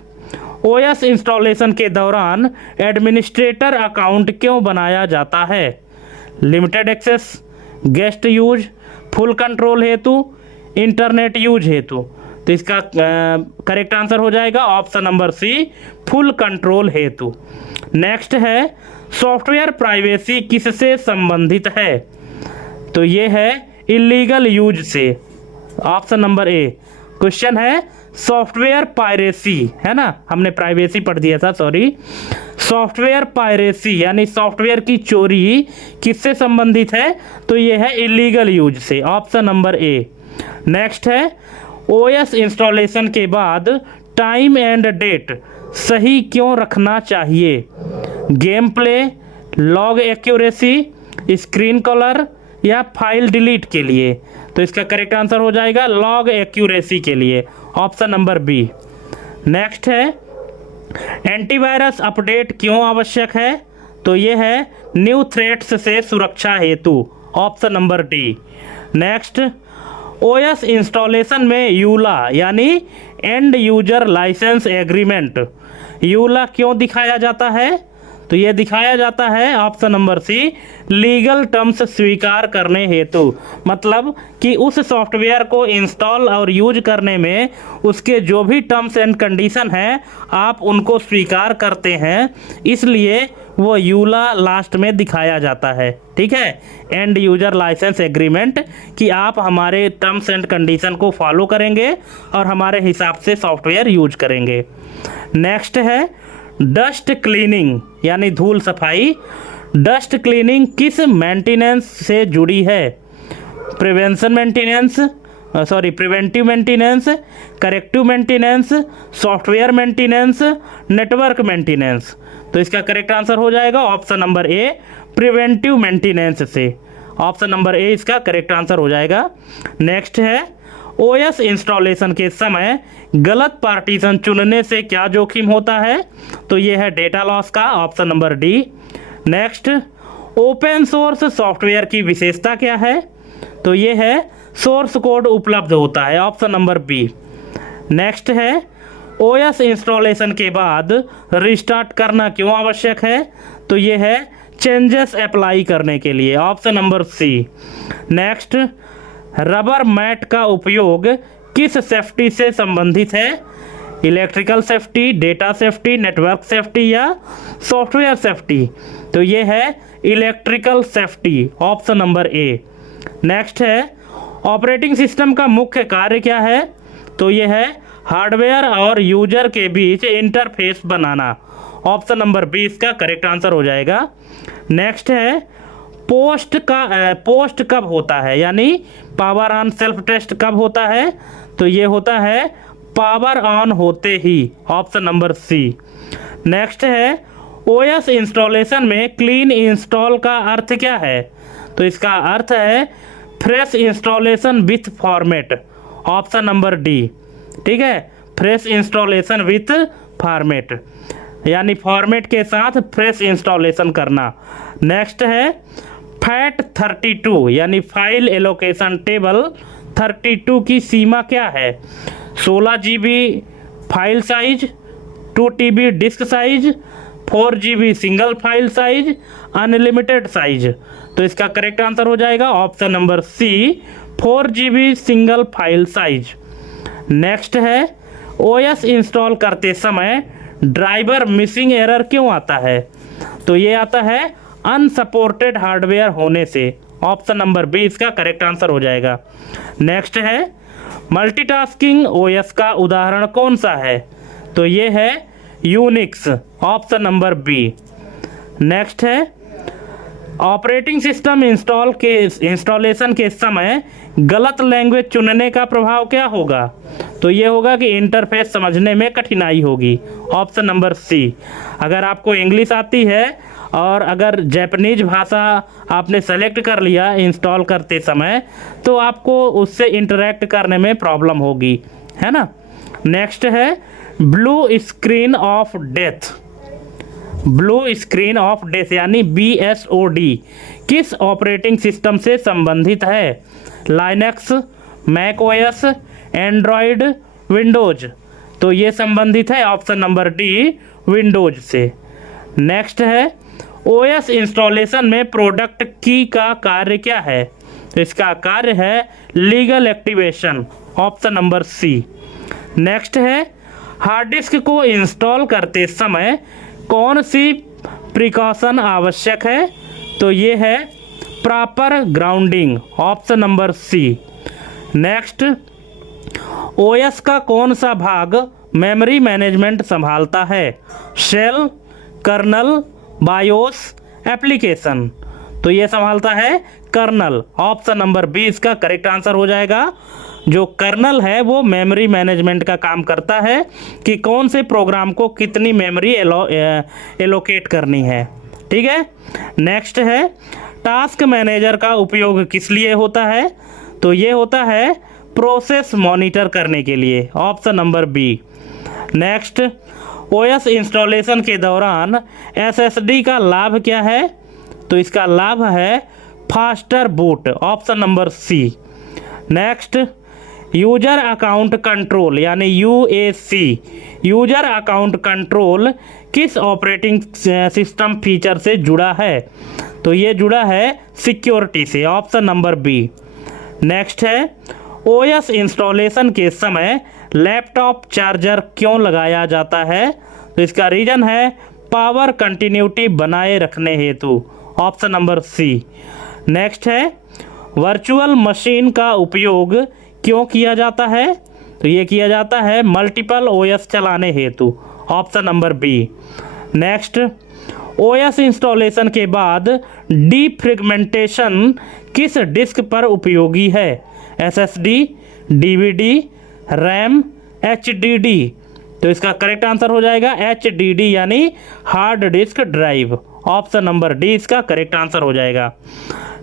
OS installation के दौरान एडमिनिस्ट्रेटर अकाउंट क्यों बनाया जाता है? Limited access, guest use, full control हेतु, इंटरनेट यूज हेतु? तो इसका करेक्ट आंसर हो जाएगा option number C full control हेतु। नेक्स्ट है सॉफ्टवेयर प्राइवेसी किससे संबंधित है? तो ये है इलीगल यूज से, ऑप्शन नंबर ए। क्वेश्चन है सॉफ्टवेयर पायरेसी, है ना, हमने प्राइवेसी पढ़ दिया था, सॉरी। सॉफ्टवेयर पायरेसी यानी सॉफ्टवेयर की चोरी किससे संबंधित है? तो ये है इलीगल यूज से, ऑप्शन नंबर ए। नेक्स्ट है ओएस इंस्टॉलेशन के बाद टाइम एंड डेट सही क्यों रखना चाहिए? Game play, log accuracy, screen colour या फाइल डिलीट के लिए? तो इसका करेक्ट आंसर हो जाएगा लॉग एक्यूरेसी के लिए, ऑप्शन नंबर बी। नेक्स्ट है एंटीवायरस अपडेट क्यों आवश्यक है? तो ये है न्यू थ्रेट्स से सुरक्षा हेतु, option number D. Next, OS installation में यूला यानी end user license agreement, EULA क्यों दिखाया जाता है? तो ये दिखाया जाता है option number C legal terms स्वीकार करने हेतु, मतलब कि उस सॉफ्टवेयर को इंस्टॉल और यूज करने में उसके जो भी टर्म्स एंड कंडीशन हैं आप उनको स्वीकार करते हैं, इसलिए वो यूला लास्ट में दिखाया जाता है। ठीक है, एंड यूजर लाइसेंस एग्रीमेंट, कि आप हमारे टर्म्स एंड कंडीशन को फॉलो करेंगे और हमारे हिसाब से सॉफ्टवेयर यूज करेंगे। नेक्स्ट है डस्ट क्लीनिंग यानी धूल सफाई। डस्ट क्लीनिंग किस मेंटेनेंस से जुड़ी है? Preventive maintenance, corrective maintenance, software maintenance, network maintenance? तो इसका करेक्ट आंसर हो जाएगा ऑप्शन नंबर ए प्रिवेंटिव मेंटेनेंस से, ऑप्शन नंबर ए इसका करेक्ट आंसर हो जाएगा। नेक्स्ट है ओएस इंस्टॉलेशन के समय गलत पार्टीशन चुनने से क्या जोखिम होता है? तो ये है डेटा लॉस का, option number D. Next, open source software की विशेषता क्या है? तो ये है सोर्स कोड उपलब्ध होता है, ऑप्शन नंबर बी। नेक्स्ट है ओएस इंस्टॉलेशन के बाद रिस्टार्ट करना क्यों आवश्यक है? तो ये है चेंजेस अप्लाई करने के लिए, option number C. Next, rubber mat का उपयोग किस सेफ्टी से संबंधित है? Electrical safety, data safety, network safety या सॉफ्टवेयर सेफ्टी? तो ये है electrical safety, option number A. Next है ऑपरेटिंग सिस्टम का मुख्य कार्य क्या है? तो ये है हार्डवेयर और यूजर के बीच इंटरफेस बनाना, ऑप्शन नंबर बी इसका करेक्ट आंसर हो जाएगा। नेक्स्ट है पोस्ट कब होता है, यानी पावर ऑन सेल्फ टेस्ट कब होता है? तो ये होता है पावर ऑन होते ही, ऑप्शन नंबर सी। नेक्स्ट है ओएस इंस्टॉलेशन में क्लीन इंस्टॉल का अर्थ क्या है? तो इसका अर्थ है fresh installation with format, option number D. ठीक है, फ्रेश इंस्टॉलेशन विथ फॉर्मेट, यानी फॉर्मेट के साथ फ्रेश इंस्टॉलेशन करना। नेक्स्ट है FAT32 यानी फाइल एलोकेशन टेबल 32 की सीमा क्या है? 16 GB file size, 2 TB disk size, 4 GB single file size, unlimited size. तो इसका करेक्ट आंसर हो जाएगा option number C, 4 GB single file size. Next है ओएस इंस्टॉल करते समय ड्राइवर मिसिंग एरर क्यों आता है? तो ये आता है अनसपोर्टेड हार्डवेयर होने से, ऑप्शन नंबर बी इसका करेक्ट आंसर हो जाएगा। नेक्स्ट है मल्टीटास्किंग ओएस का उदाहरण कौन सा है? तो ये है Unix, option number B. Next है ऑपरेटिंग सिस्टम इंस्टॉलेशन के समय गलत लैंग्वेज चुनने का प्रभाव क्या होगा? तो ये होगा कि इंटरफेस समझने में कठिनाई होगी, ऑप्शन नंबर सी। अगर आपको इंग्लिश आती है और अगर जापानीज भाषा आपने सेलेक्ट कर लिया इंस्टॉल करते समय, तो आपको उससे इंटरेक्ट करने में प्रॉब्लम होगी, है ना। नेक्स्ट है blue screen of death, blue screen of death यानी BSOD किस ऑपरेटिंग सिस्टम से संबंधित है? Linux, Mac OS, Android, Windows. तो ये संबंधित है ऑप्शन नंबर डी, विंडोज से। नेक्स्ट है ओएस इंस्टॉलेशन में प्रोडक्ट की का कार्य क्या है? तो इसका कार्य है legal activation, option number C. Next है हार्ड डिस्क को इंस्टॉल करते समय कौन सी प्रिकॉशन आवश्यक है? तो ये है proper grounding, option number C. Next OS का कौन सा भाग मेमोरी मैनेजमेंट संभालता है? Shell, kernel, BIOS, application. तो ये संभालता है कर्नल, ऑप्शन नंबर बी इसका करेक्ट आंसर हो जाएगा। जो कर्नल है वो मेमोरी मैनेजमेंट का काम करता है कि कौन से प्रोग्राम को कितनी मेमोरी एलोकेट करनी है। ठीक है। नेक्स्ट है टास्क मैनेजर का उपयोग किस लिए होता है? तो ये होता है प्रोसेस मॉनिटर करने के लिए, option number B. Next OS installation के दौरान SSD का लाभ क्या है? तो इसका लाभ है faster boot, option number C. Next user account control यानी UAC, यूजर अकाउंट कंट्रोल किस ऑपरेटिंग सिस्टम फीचर से जुड़ा है? तो ये जुड़ा है सिक्योरिटी से, ऑप्शन नंबर बी। नेक्स्ट है ओएस इंस्टॉलेशन के समय लैपटॉप चार्जर क्यों लगाया जाता है? तो इसका रीजन है पावर कंटिन्यूटी बनाए रखने हेतु, ऑप्शन नंबर सी। नेक्स्ट है वर्चुअल मशीन का उपयोग क्यों किया जाता है? तो ये किया जाता है मल्टीपल ओएस चलाने हेतु, option number B. Next OS installation के बाद डीफ्रेगमेंटेशन किस डिस्क पर उपयोगी है? SSD, DVD, RAM, HDD। तो इसका करेक्ट आंसर हो जाएगा HDD यानी hard disk drive, option number D इसका करेक्ट आंसर हो जाएगा।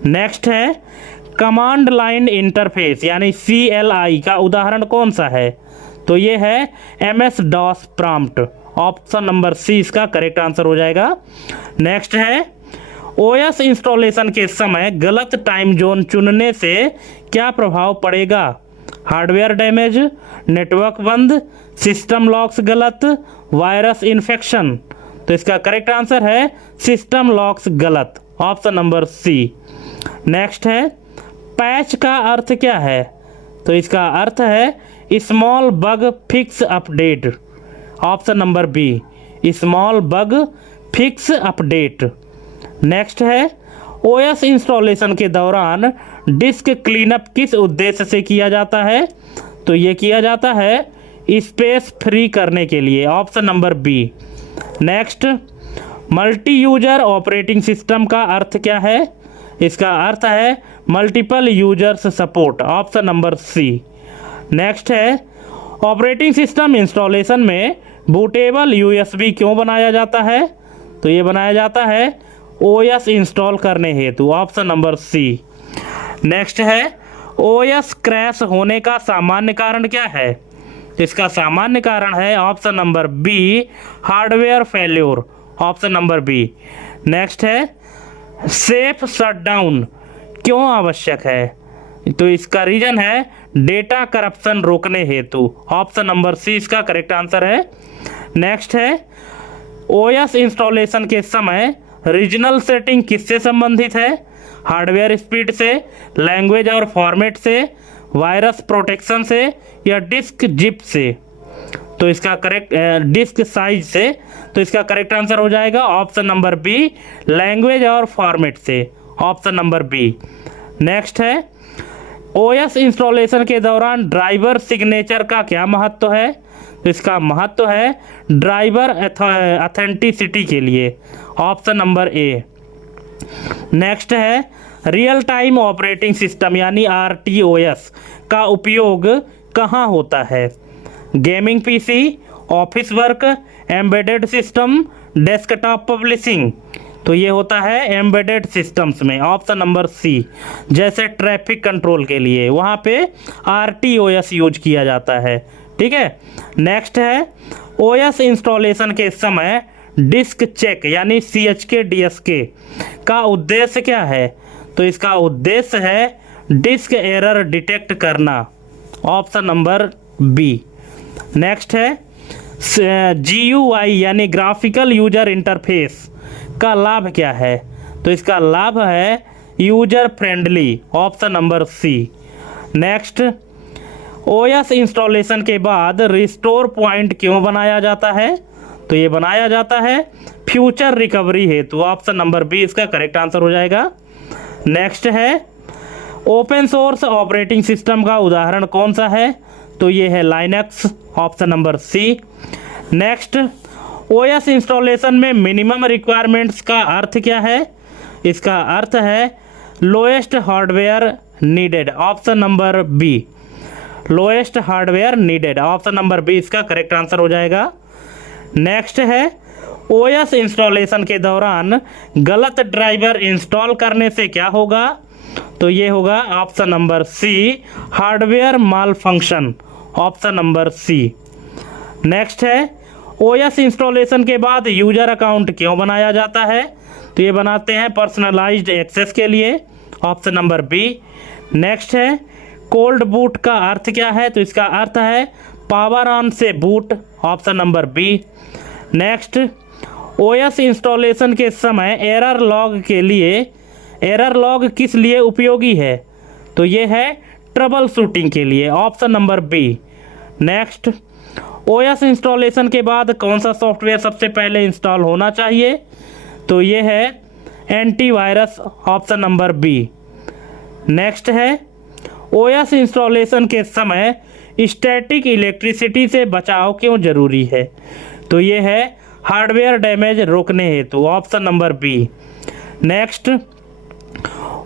नेक्स्ट है कमांड लाइन इंटरफेस यानी CLI का उदाहरण कौन सा है? तो ये है MS-DOS prompt, option number C इसका करेक्ट आंसर हो जाएगा। नेक्स्ट है ओएस इंस्टॉलेशन के समय गलत टाइम जोन चुनने से क्या प्रभाव पड़ेगा? हार्डवेयर डैमेज, नेटवर्क बंद, सिस्टम लॉक्स गलत, वायरस इन्फेक्शन। तो इसका करेक्ट आंसर है सिस्टम लॉक्स गलत, ऑप्शन नंबर सी। नेक्स्ट है पैच का अर्थ क्या है? तो इसका अर्थ है small bug fix update, option number B, small bug fix update. Next है ओएस इंस्टॉलेशन के दौरान डिस्क क्लीनअप किस उद्देश्य से किया जाता है? तो ये किया जाता है स्पेस फ्री करने के लिए, option number B. Next multi user operating system का अर्थ क्या है? इसका अर्थ है multiple users support, option number C. Next है ऑपरेटिंग सिस्टम इंस्टॉलेशन में बूटेबल USB क्यों बनाया जाता है? तो ये बनाया जाता है ओएस इंस्टॉल करने हेतु, ऑप्शन नंबर सी। नेक्स्ट है ओएस क्रैश होने का सामान्य कारण क्या है? इसका सामान्य कारण है option number B, hardware failure, option number B. Next है सेफ शटडाउन क्यों आवश्यक है? तो इसका रीजन है डेटा करप्शन रोकने हेतु, ऑप्शन नंबर सी इसका करेक्ट आंसर है। नेक्स्ट है ओएस इंस्टॉलेशन के समय रीजनल सेटिंग किससे संबंधित है? हार्डवेयर स्पीड से, लैंग्वेज और फॉर्मेट से, वायरस प्रोटेक्शन से या डिस्क जिप से? तो इसका करेक्ट डिस्क साइज से। तो इसका करेक्ट आंसर हो जाएगा ऑप्शन नंबर बी, लैंग्वेज और फॉर्मेट से, ऑप्शन नंबर बी। नेक्स्ट है ओएस इंस्टॉलेशन के दौरान ड्राइवर सिग्नेचर का क्या महत्व है? तो इसका महत्व है ड्राइवर ऑथेंटिसिटी के लिए, ऑप्शन नंबर ए। नेक्स्ट है रियल टाइम ऑपरेटिंग सिस्टम यानी आरटीओएस का उपयोग कहाँ होता है? Gaming PC, office work, embedded system, desktop publishing? तो ये होता है एम्बेडेड सिस्टम्स में, ऑप्शन नंबर सी। जैसे ट्रैफिक कंट्रोल के लिए वहाँ पे आरटीओएस यूज किया जाता है, ठीक है। नेक्स्ट है ओएस इंस्टॉलेशन के समय डिस्क चेक यानी CHK DSK का उद्देश्य क्या है? तो इसका उद्देश्य है डिस्क एरर डिटेक्ट करना, ऑप्शन नंबर बी। नेक्स्ट है GUI यानी ग्राफिकल यूजर इंटरफेस का लाभ क्या है? तो इसका लाभ है user friendly, option number C. Next OS installation के बाद रिस्टोर पॉइंट क्यों बनाया जाता है? तो ये बनाया जाता है फ्यूचर रिकवरी हेतु, ऑप्शन नंबर बी इसका करेक्ट आंसर हो जाएगा। नेक्स्ट है ओपन सोर्स ऑपरेटिंग सिस्टम का उदाहरण कौन सा है? तो ये है Linux, option number C. Next OS installation में मिनिमम रिक्वायरमेंट्स का अर्थ क्या है? इसका अर्थ है lowest hardware needed, option number B. Lowest hardware needed, option number B इसका करेक्ट आंसर हो जाएगा। नेक्स्ट है ओएस इंस्टॉलेशन के दौरान गलत ड्राइवर इंस्टॉल करने से क्या होगा? तो ये होगा option number C, hardware malfunction, option number C. Next है ओएस इंस्टॉलेशन के बाद यूजर अकाउंट क्यों बनाया जाता है? तो ये बनाते हैं पर्सनलाइज्ड एक्सेस के लिए, ऑप्शन नंबर बी। नेक्स्ट है कोल्ड बूट का अर्थ क्या है? तो इसका अर्थ है पावर ऑन से boot, option number B. Next OS installation के समय एरर लॉग के लिए, एरर लॉग किस लिए उपयोगी है? तो ये है ट्रबल शूटिंग के लिए, option number B. Next OS installation के बाद कौन सा सॉफ्टवेयर सबसे पहले इंस्टॉल होना चाहिए? तो ये है antivirus, option number B. Next है ओएस इंस्टॉलेशन के समय स्टैटिक इलेक्ट्रिसिटी से बचाव क्यों जरूरी है? तो ये है हार्डवेयर डैमेज रोकने हेतु, option number B. Next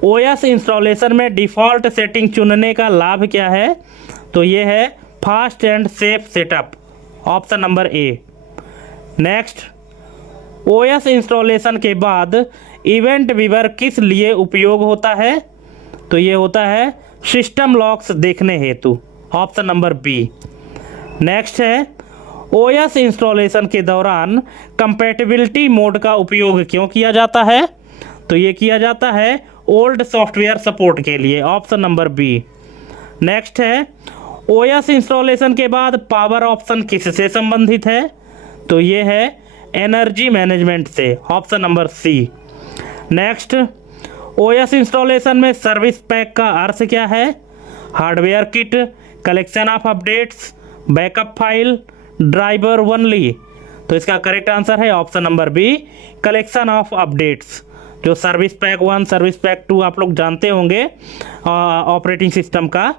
OS installation में डिफ़ॉल्ट सेटिंग चुनने का लाभ क्या है? तो ये है fast and safe setup, option number A. Next OS installation के बाद इवेंट वीवर किस लिए उपयोग होता है? तो ये होता है सिस्टम लॉक्स देखने हेतु, ऑप्शन नंबर बी। नेक्स्ट है ओएस इंस्टॉलेशन के दौरान कंपैटिबिलिटी मोड का उपयोग क्यों किया जाता है? तो ये किया जाता है ओल्ड सॉफ्टवेयर सपोर्ट के लिए, ऑप्शन नंबर बी। नेक्स्ट है ओएस इंस्टॉलेशन के बाद पावर ऑप्शन किससे संबंधित है? तो ये है एनर्जी मैनेजमेंट से, option number C. Next OS installation में सर्विस पैक का अर्थ क्या है? Hardware kit, collection of updates, backup file, driver only? तो इसका करेक्ट आंसर है option number B, collection of updates. जो सर्विस पैक 1, सर्विस पैक 2 आप लोग जानते होंगे ऑपरेटिंग सिस्टम का,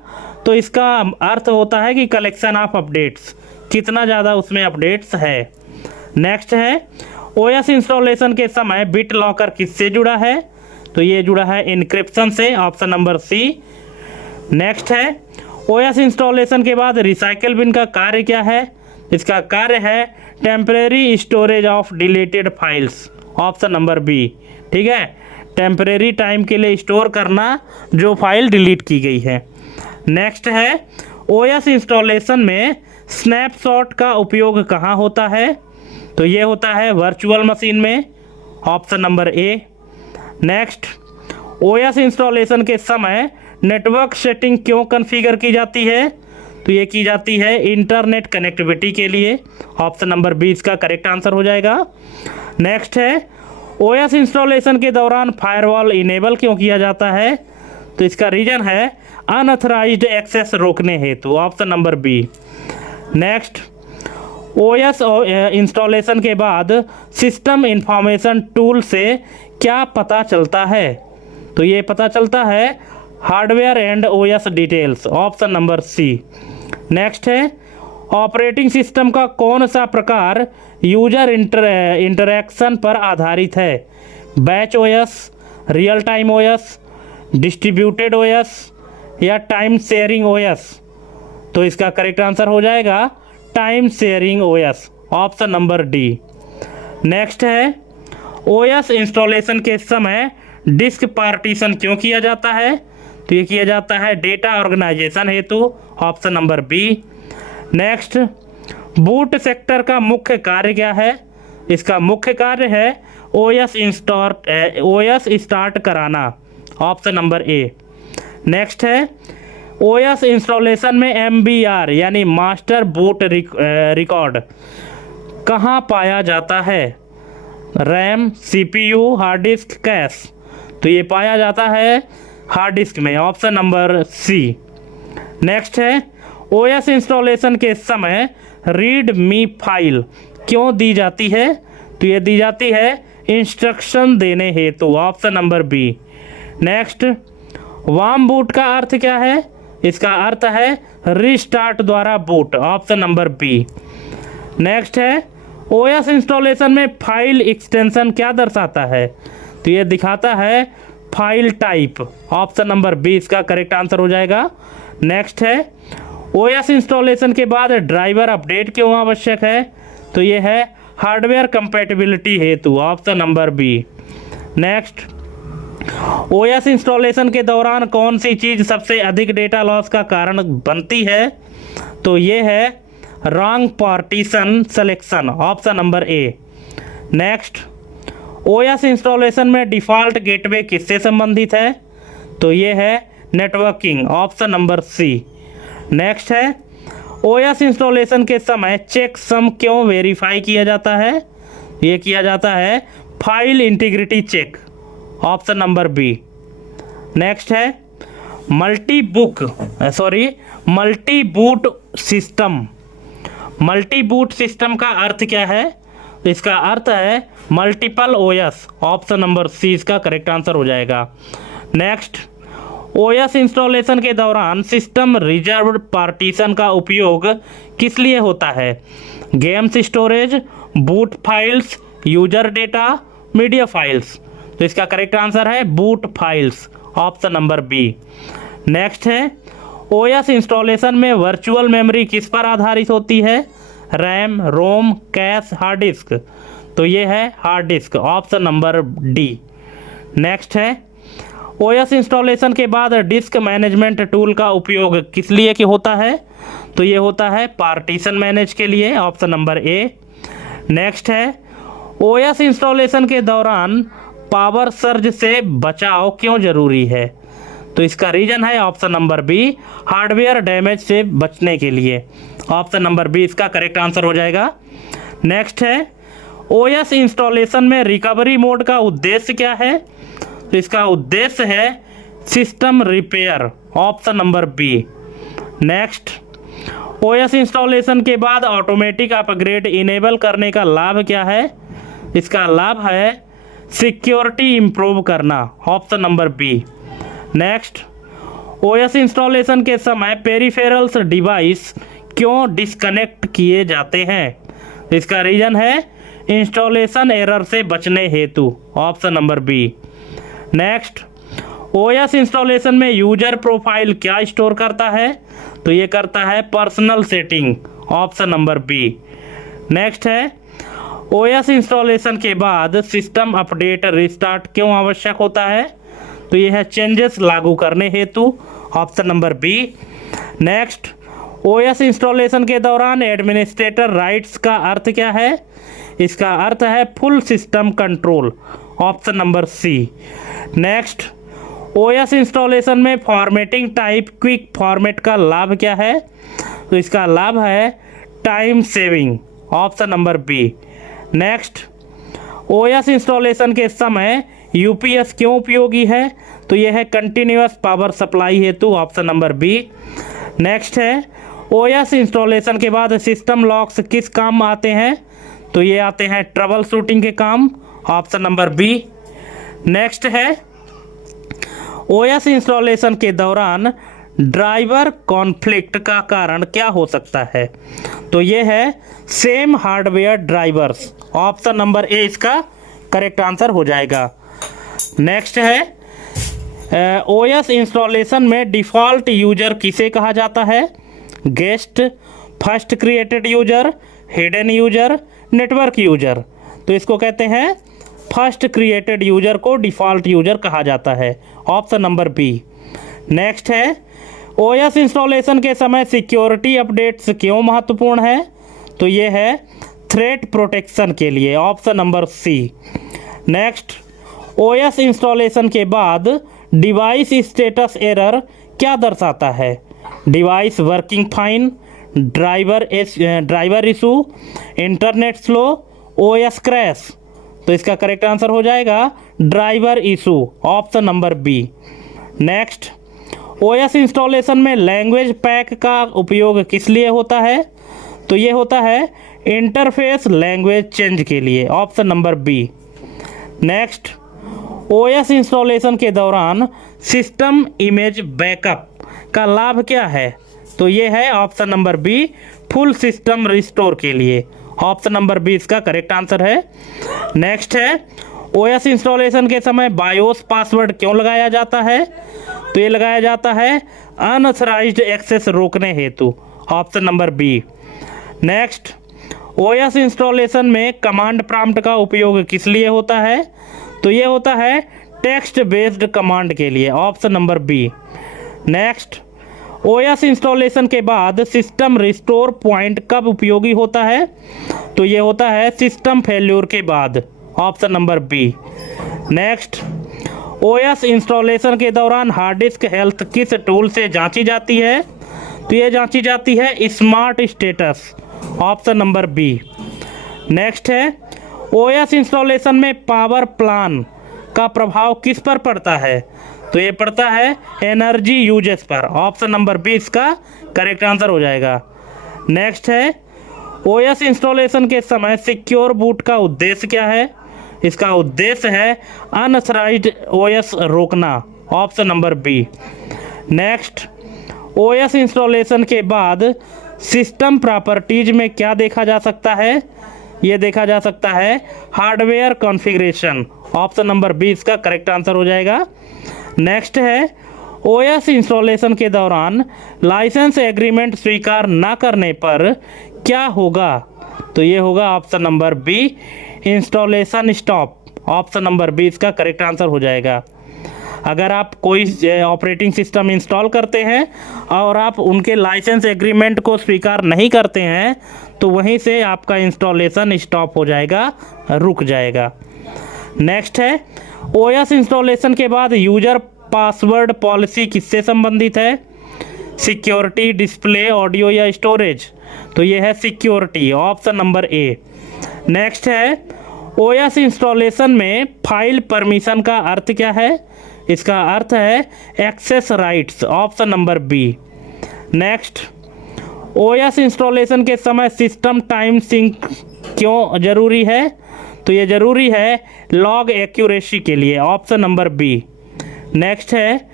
तो इसका अर्थ होता है कि कलेक्शन ऑफ अपडेट्स, कितना ज़्यादा उसमें अपडेट्स है। नेक्स्ट है ओएस इंस्टॉलेशन के समय बिट लॉकर किससे जुड़ा है? तो ये जुड़ा है इनक्रिप्शन से, ऑप्शन नंबर सी। नेक्स्ट है ओएस इंस्टॉलेशन के बाद रिसाइकल बिन का कार्य क्या है? इसका कार्य है temporary storage of deleted files, option number B. ठीक है, टेम्परेरी टाइम के लिए स्टोर करना जो फाइल डिलीट की गई है। नेक्स्ट है ओएस इंस्टॉलेशन में स्नैपशॉट का उपयोग कहाँ होता है? तो ये होता है वर्चुअल मशीन में, option number A. Next, OS installation के समय नेटवर्क सेटिंग क्यों कॉन्फ़िगर की जाती है? तो ये की जाती है इंटरनेट कनेक्टिविटी के लिए, ऑप्शन नंबर बी इसका करेक्ट आंसर हो जाएगा। नेक्स्ट है ओएस इंस्टॉलेशन के दौरान फायरवॉल इनेबल क्यों किया जाता है? तो इसका रीजन है अनऑथराइज्ड एक्सेस रोकने हेतु, option number B. Next, OS installation के बाद सिस्टम इंफॉर्मेशन टूल से क्या पता चलता है? तो ये पता चलता है hardware and OS details, option number C. Next है ऑपरेटिंग सिस्टम का कौन सा प्रकार यूजर इंटरैक्शन पर आधारित है? Batch OS, real time OS, distributed OS या टाइम शेयरिंग ओएस? तो इसका करेक्ट आंसर हो जाएगा time sharing OS, option number D. Next है ओएस इंस्टॉलेशन के समय डिस्क पार्टीशन क्यों किया जाता है? तो ये किया जाता है डेटा ऑर्गेनाइजेशन हेतु, option number B. Next, boot sector का मुख्य कार्य क्या है? इसका मुख्य कार्य है ओएस स्टार्ट कराना, ऑप्शन नंबर ए। नेक्स्ट है ओएस इंस्टॉलेशन में एमबीआर यानी मास्टर बूट रिकॉर्ड कहाँ पाया जाता है? RAM, CPU, hard disk, cache? तो ये पाया जाता है हार्ड डिस्क में, ऑप्शन नंबर सी। नेक्स्ट है ओएस इंस्टॉलेशन के समय रीड मी फाइल क्यों दी जाती है? तो ये दी जाती है इंस्ट्रक्शन देने हेतु, option number B. Next, warm boot का अर्थ क्या है? इसका अर्थ है रीस्टार्ट द्वारा boot, option number B. Next है ओएस इंस्टॉलेशन में फाइल एक्सटेंशन क्या दर्शाता है? तो ये दिखाता है file type, option number B इसका करेक्ट आंसर हो जाएगा। नेक्स्ट है ओएस इंस्टॉलेशन के बाद ड्राइवर अपडेट क्यों आवश्यक है? तो ये है हार्डवेयर कंपैटिबिलिटी हेतु, option number B. Next, OS installation के दौरान कौन सी चीज़ सबसे अधिक डेटा लॉस का कारण बनती है? तो ये है wrong partition selection, option number A. Next, OS installation में डिफ़ॉल्ट गेटवे किससे संबंधित है? तो ये है networking, option number C. Next है ओएस इंस्टॉलेशन के समय चेक सम क्यों वेरीफाई किया जाता है? ये किया जाता है file integrity check, option number B. Next है multi boot system. Multi boot system का अर्थ क्या है? इसका अर्थ है multiple OS, option number C इसका करेक्ट आंसर हो जाएगा। नेक्स्ट, ओएस इंस्टॉलेशन के दौरान सिस्टम रिजर्व्ड पार्टीशन का उपयोग किस लिए होता है? Games storage, boot files, user data, media files? तो इसका करेक्ट आंसर है boot files, option number B. Next है ओएस इंस्टॉलेशन में वर्चुअल मेमोरी किस पर आधारित होती है? RAM, ROM, cache, hard disk? तो ये है hard disk, option number D. Next है ओएस इंस्टॉलेशन के बाद डिस्क मैनेजमेंट टूल का उपयोग किस लिए कि होता है? तो ये होता है पार्टीशन मैनेज के लिए, ऑप्शन नंबर ए। नेक्स्ट है ओएस इंस्टॉलेशन के दौरान पावर सर्ज से बचाव क्यों जरूरी है? तो इसका रीजन है option number B, hardware damage से बचने के लिए, ऑप्शन नंबर बी इसका करेक्ट आंसर हो जाएगा। नेक्स्ट है ओएस इंस्टॉलेशन में रिकवरी मोड का उद्देश्य क्या है? तो इसका उद्देश्य है system repair, option number B. Next, OS installation के बाद ऑटोमेटिक अपग्रेड इनेबल करने का लाभ क्या है? इसका लाभ है सिक्योरिटी इंप्रूव करना, option number B. Next, OS installation के समय पेरिफेरल्स डिवाइस क्यों डिस्कनेक्ट किए जाते हैं? इसका रीजन है इंस्टॉलेशन एरर से बचने हेतु, option number B. Next, OS installation में यूजर प्रोफाइल क्या स्टोर करता है? तो ये करता है personal setting, option number B. Next है ओएस इंस्टॉलेशन के बाद सिस्टम अपडेट रिस्टार्ट क्यों आवश्यक होता है? तो यह है चेंजेस लागू करने हेतु, option number B. Next, OS installation के दौरान एडमिनिस्ट्रेटर राइट्स का अर्थ क्या है? इसका अर्थ है full system control, option number C. Next, OS installation में फॉर्मेटिंग टाइप क्विक फॉर्मेट का लाभ क्या है? तो इसका लाभ है time saving, option number B. Next, OS installation के समय यूपीएस क्यों उपयोगी है? तो यह है कंटिन्यूअस पावर सप्लाई हेतु, ऑप्शन नंबर बी। नेक्स्ट है ओएस इंस्टॉलेशन के बाद सिस्टम लॉक्स किस काम आते हैं? तो ये आते हैं ट्रबल शूटिंग के काम, ऑप्शन नंबर बी। नेक्स्ट है ओएस इंस्टॉलेशन के दौरान ड्राइवर कॉन्फ्लिक्ट का कारण क्या हो सकता है? तो ये है same hardware drivers, option number A इसका करेक्ट आंसर हो जाएगा। नेक्स्ट है ओएस इंस्टॉलेशन में डिफ़ॉल्ट यूजर किसे कहा जाता है? Guest, first created user, hidden user, network user. तो इसको कहते हैं फर्स्ट क्रिएटेड यूजर को डिफ़ॉल्ट यूजर कहा जाता है, ऑप्शन नंबर बी। नेक्स्ट है ओएस इंस्टॉलेशन के समय सिक्योरिटी अपडेट्स क्यों महत्वपूर्ण है? तो ये है थ्रेट प्रोटेक्शन के लिए, option number C. Next, OS installation के बाद डिवाइस स्टेटस एरर क्या दर्शाता है? Device working fine, driver issue, internet slow, OS crash. तो इसका करेक्ट आंसर हो जाएगा driver issue, option number B. Next, OS installation में लैंग्वेज पैक का उपयोग किस लिए होता है? तो ये होता है इंटरफेस लैंग्वेज चेंज के लिए, option number B. Next, OS installation के दौरान सिस्टम इमेज बैकअप का लाभ क्या है? तो ये है option number B full system restore के लिए, ऑप्शन नंबर बी इसका करेक्ट आंसर है। नेक्स्ट है ओएस इंस्टॉलेशन के समय बायोस पासवर्ड क्यों लगाया जाता है? तो ये लगाया जाता है अनऑथराइज्ड एक्सेस रोकने हेतु, option number B. Next, OS installation में कमांड प्रॉम्प्ट का उपयोग किस लिए होता है? तो ये होता है टेक्स्ट बेस्ड कमांड के लिए, option number B. Next, OS installation के बाद सिस्टम रिस्टोर पॉइंट कब उपयोगी होता है? तो ये होता है सिस्टम फेल्योर के बाद, option number B. Next, OS installation के दौरान हार्ड डिस्क हेल्थ किस टूल से जांची जाती है? तो ये जांची जाती है smart status, option number B. Next है ओएस इंस्टॉलेशन में पावर प्लान का प्रभाव किस पर पड़ता है? तो ये पड़ता है एनर्जी यूजेस पर, ऑप्शन नंबर बी इसका करेक्ट आंसर हो जाएगा। नेक्स्ट है ओएस इंस्टॉलेशन के समय सिक्योर बूट का उद्देश्य क्या है? इसका उद्देश्य है अनऑथराइज्ड ओएस रोकना, option number B. Next, OS installation के बाद सिस्टम प्रॉपर्टीज में क्या देखा जा सकता है? ये देखा जा सकता है hardware configuration, option number B इसका करेक्ट आंसर हो जाएगा। नेक्स्ट है ओएस इंस्टॉलेशन के दौरान लाइसेंस एग्रीमेंट स्वीकार न करने पर क्या होगा? तो ये होगा option number B installation stop, option number B इसका करेक्ट आंसर हो जाएगा। अगर आप कोई ऑपरेटिंग सिस्टम इंस्टॉल करते हैं और आप उनके लाइसेंस एग्रीमेंट को स्वीकार नहीं करते हैं तो वहीं से आपका इंस्टॉलेशन स्टॉप हो जाएगा, रुक जाएगा। नेक्स्ट है ओएस इंस्टॉलेशन के बाद यूजर पासवर्ड पॉलिसी किससे संबंधित है? सिक्योरिटी, डिस्प्ले, ऑडियो या स्टोरेज? तो ये है security, option number A. Next है ओएस इंस्टॉलेशन में फाइल परमिशन का अर्थ क्या है? इसका अर्थ है access rights, option number B. Next, OS installation के समय सिस्टम टाइम सिंक क्यों जरूरी है? तो ये जरूरी है लॉग एक्यूरेसी के लिए, ऑप्शन नंबर बी। नेक्स्ट है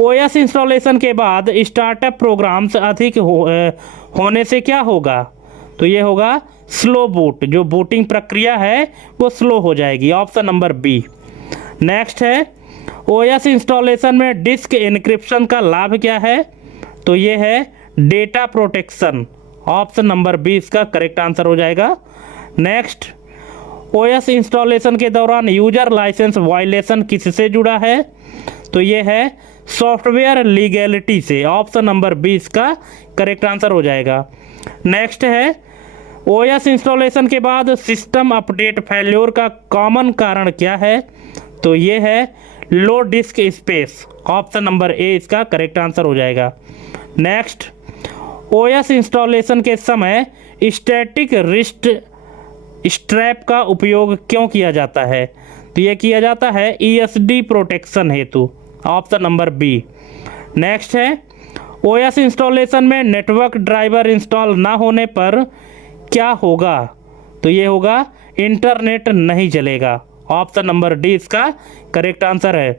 ओएस इंस्टॉलेशन के बाद स्टार्टअप प्रोग्राम्स अधिक होने से क्या होगा? तो ये होगा स्लो बूट, जो बूटिंग प्रक्रिया है वो स्लो हो जाएगी, ऑप्शन नंबर बी। नेक्स्ट है ओएस इंस्टॉलेशन में डिस्क इनक्रिप्शन का लाभ क्या है? तो ये है data protection, option number B इसका करेक्ट आंसर हो जाएगा। नेक्स्ट, ओएस इंस्टॉलेशन के दौरान यूजर लाइसेंस वायलेशन किससे जुड़ा है? तो ये है सॉफ्टवेयर लीगैलिटी से। ऑप्शन नंबर बी इसका करेक्ट आंसर हो जाएगा। नेक्स्ट है, ओएस इंस्टॉलेशन के बाद सिस्टम अपडेट फेल्योर का कॉमन कारण क्या है? तो ये है low disk space. Option number A इसका करेक्ट आंसर हो जाएगा। नेक्स्ट, ओएस इंस्टॉलेशन के समय स्टैटिक रिस्ट स्ट्रैप का उपयोग क्यों किया जाता है? तो ये किया जाता है ईएसडी प्रोटेक्शन हेतु। Option number B. नेक्स्ट है, ओएस इंस्टॉलेशन में नेटवर्क ड्राइवर इंस्टॉल ना होने पर क्या होगा? तो ये होगा इंटरनेट नहीं चलेगा। ऑप्शन नंबर डी इसका करेक्ट आंसर है।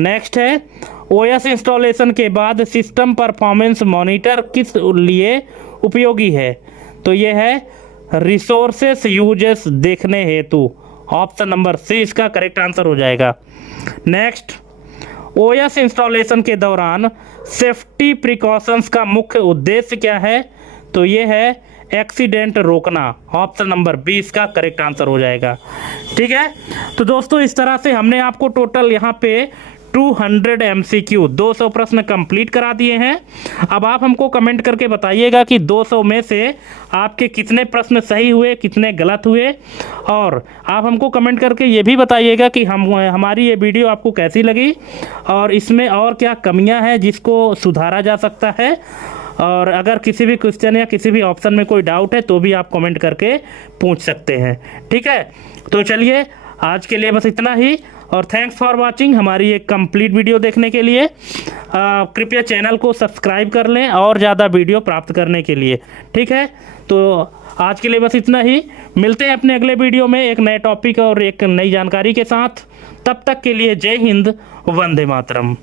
नेक्स्ट है, ओएस इंस्टॉलेशन के बाद सिस्टम परफॉर्मेंस मॉनिटर किस लिए उपयोगी है? तो ये है रिसोर्सेस यूजेस देखने हेतु। ऑप्शन नंबर सी इसका करेक्ट आंसर हो जाएगा। नेक्स्ट, ओएस इंस्टॉलेशन के दौरान सेफ्टी प्रिकॉशंस का मुख्य उद्देश्य क्या है? तो ये है एक्सीडेंट रोकना। ऑप्शन नंबर बी इसका करेक्ट आंसर हो जाएगा। ठीक है, तो दोस्तों इस तरह से हमने आपको टोटल यहाँ पे 200 MCQ 200 प्रश्न कंप्लीट करा दिए हैं। अब आप हमको कमेंट करके बताइएगा कि 200 में से आपके कितने प्रश्न सही हुए, कितने गलत हुए, और आप हमको कमेंट करके ये भी बताइएगा कि हमारी ये वीडियो आपको कैसी लगी और इसमें और क्या कमियां हैं जिसको सुधारा जा सकता है। और अगर किसी भी क्वेश्चन या किसी भी ऑप्शन में कोई डाउट है तो भी आप कमेंट करके पूछ सकते हैं। ठीक है, तो चलिए आज के लिए बस इतना ही, और थैंक्स फॉर वाचिंग। हमारी एक कंप्लीट वीडियो देखने के लिए कृपया चैनल को सब्सक्राइब कर लें और ज़्यादा वीडियो प्राप्त करने के लिए। ठीक है, तो आज के लिए बस इतना ही। मिलते हैं अपने अगले वीडियो में एक नए टॉपिक और एक नई जानकारी के साथ। तब तक के लिए जय हिंद, वंदे मातरम।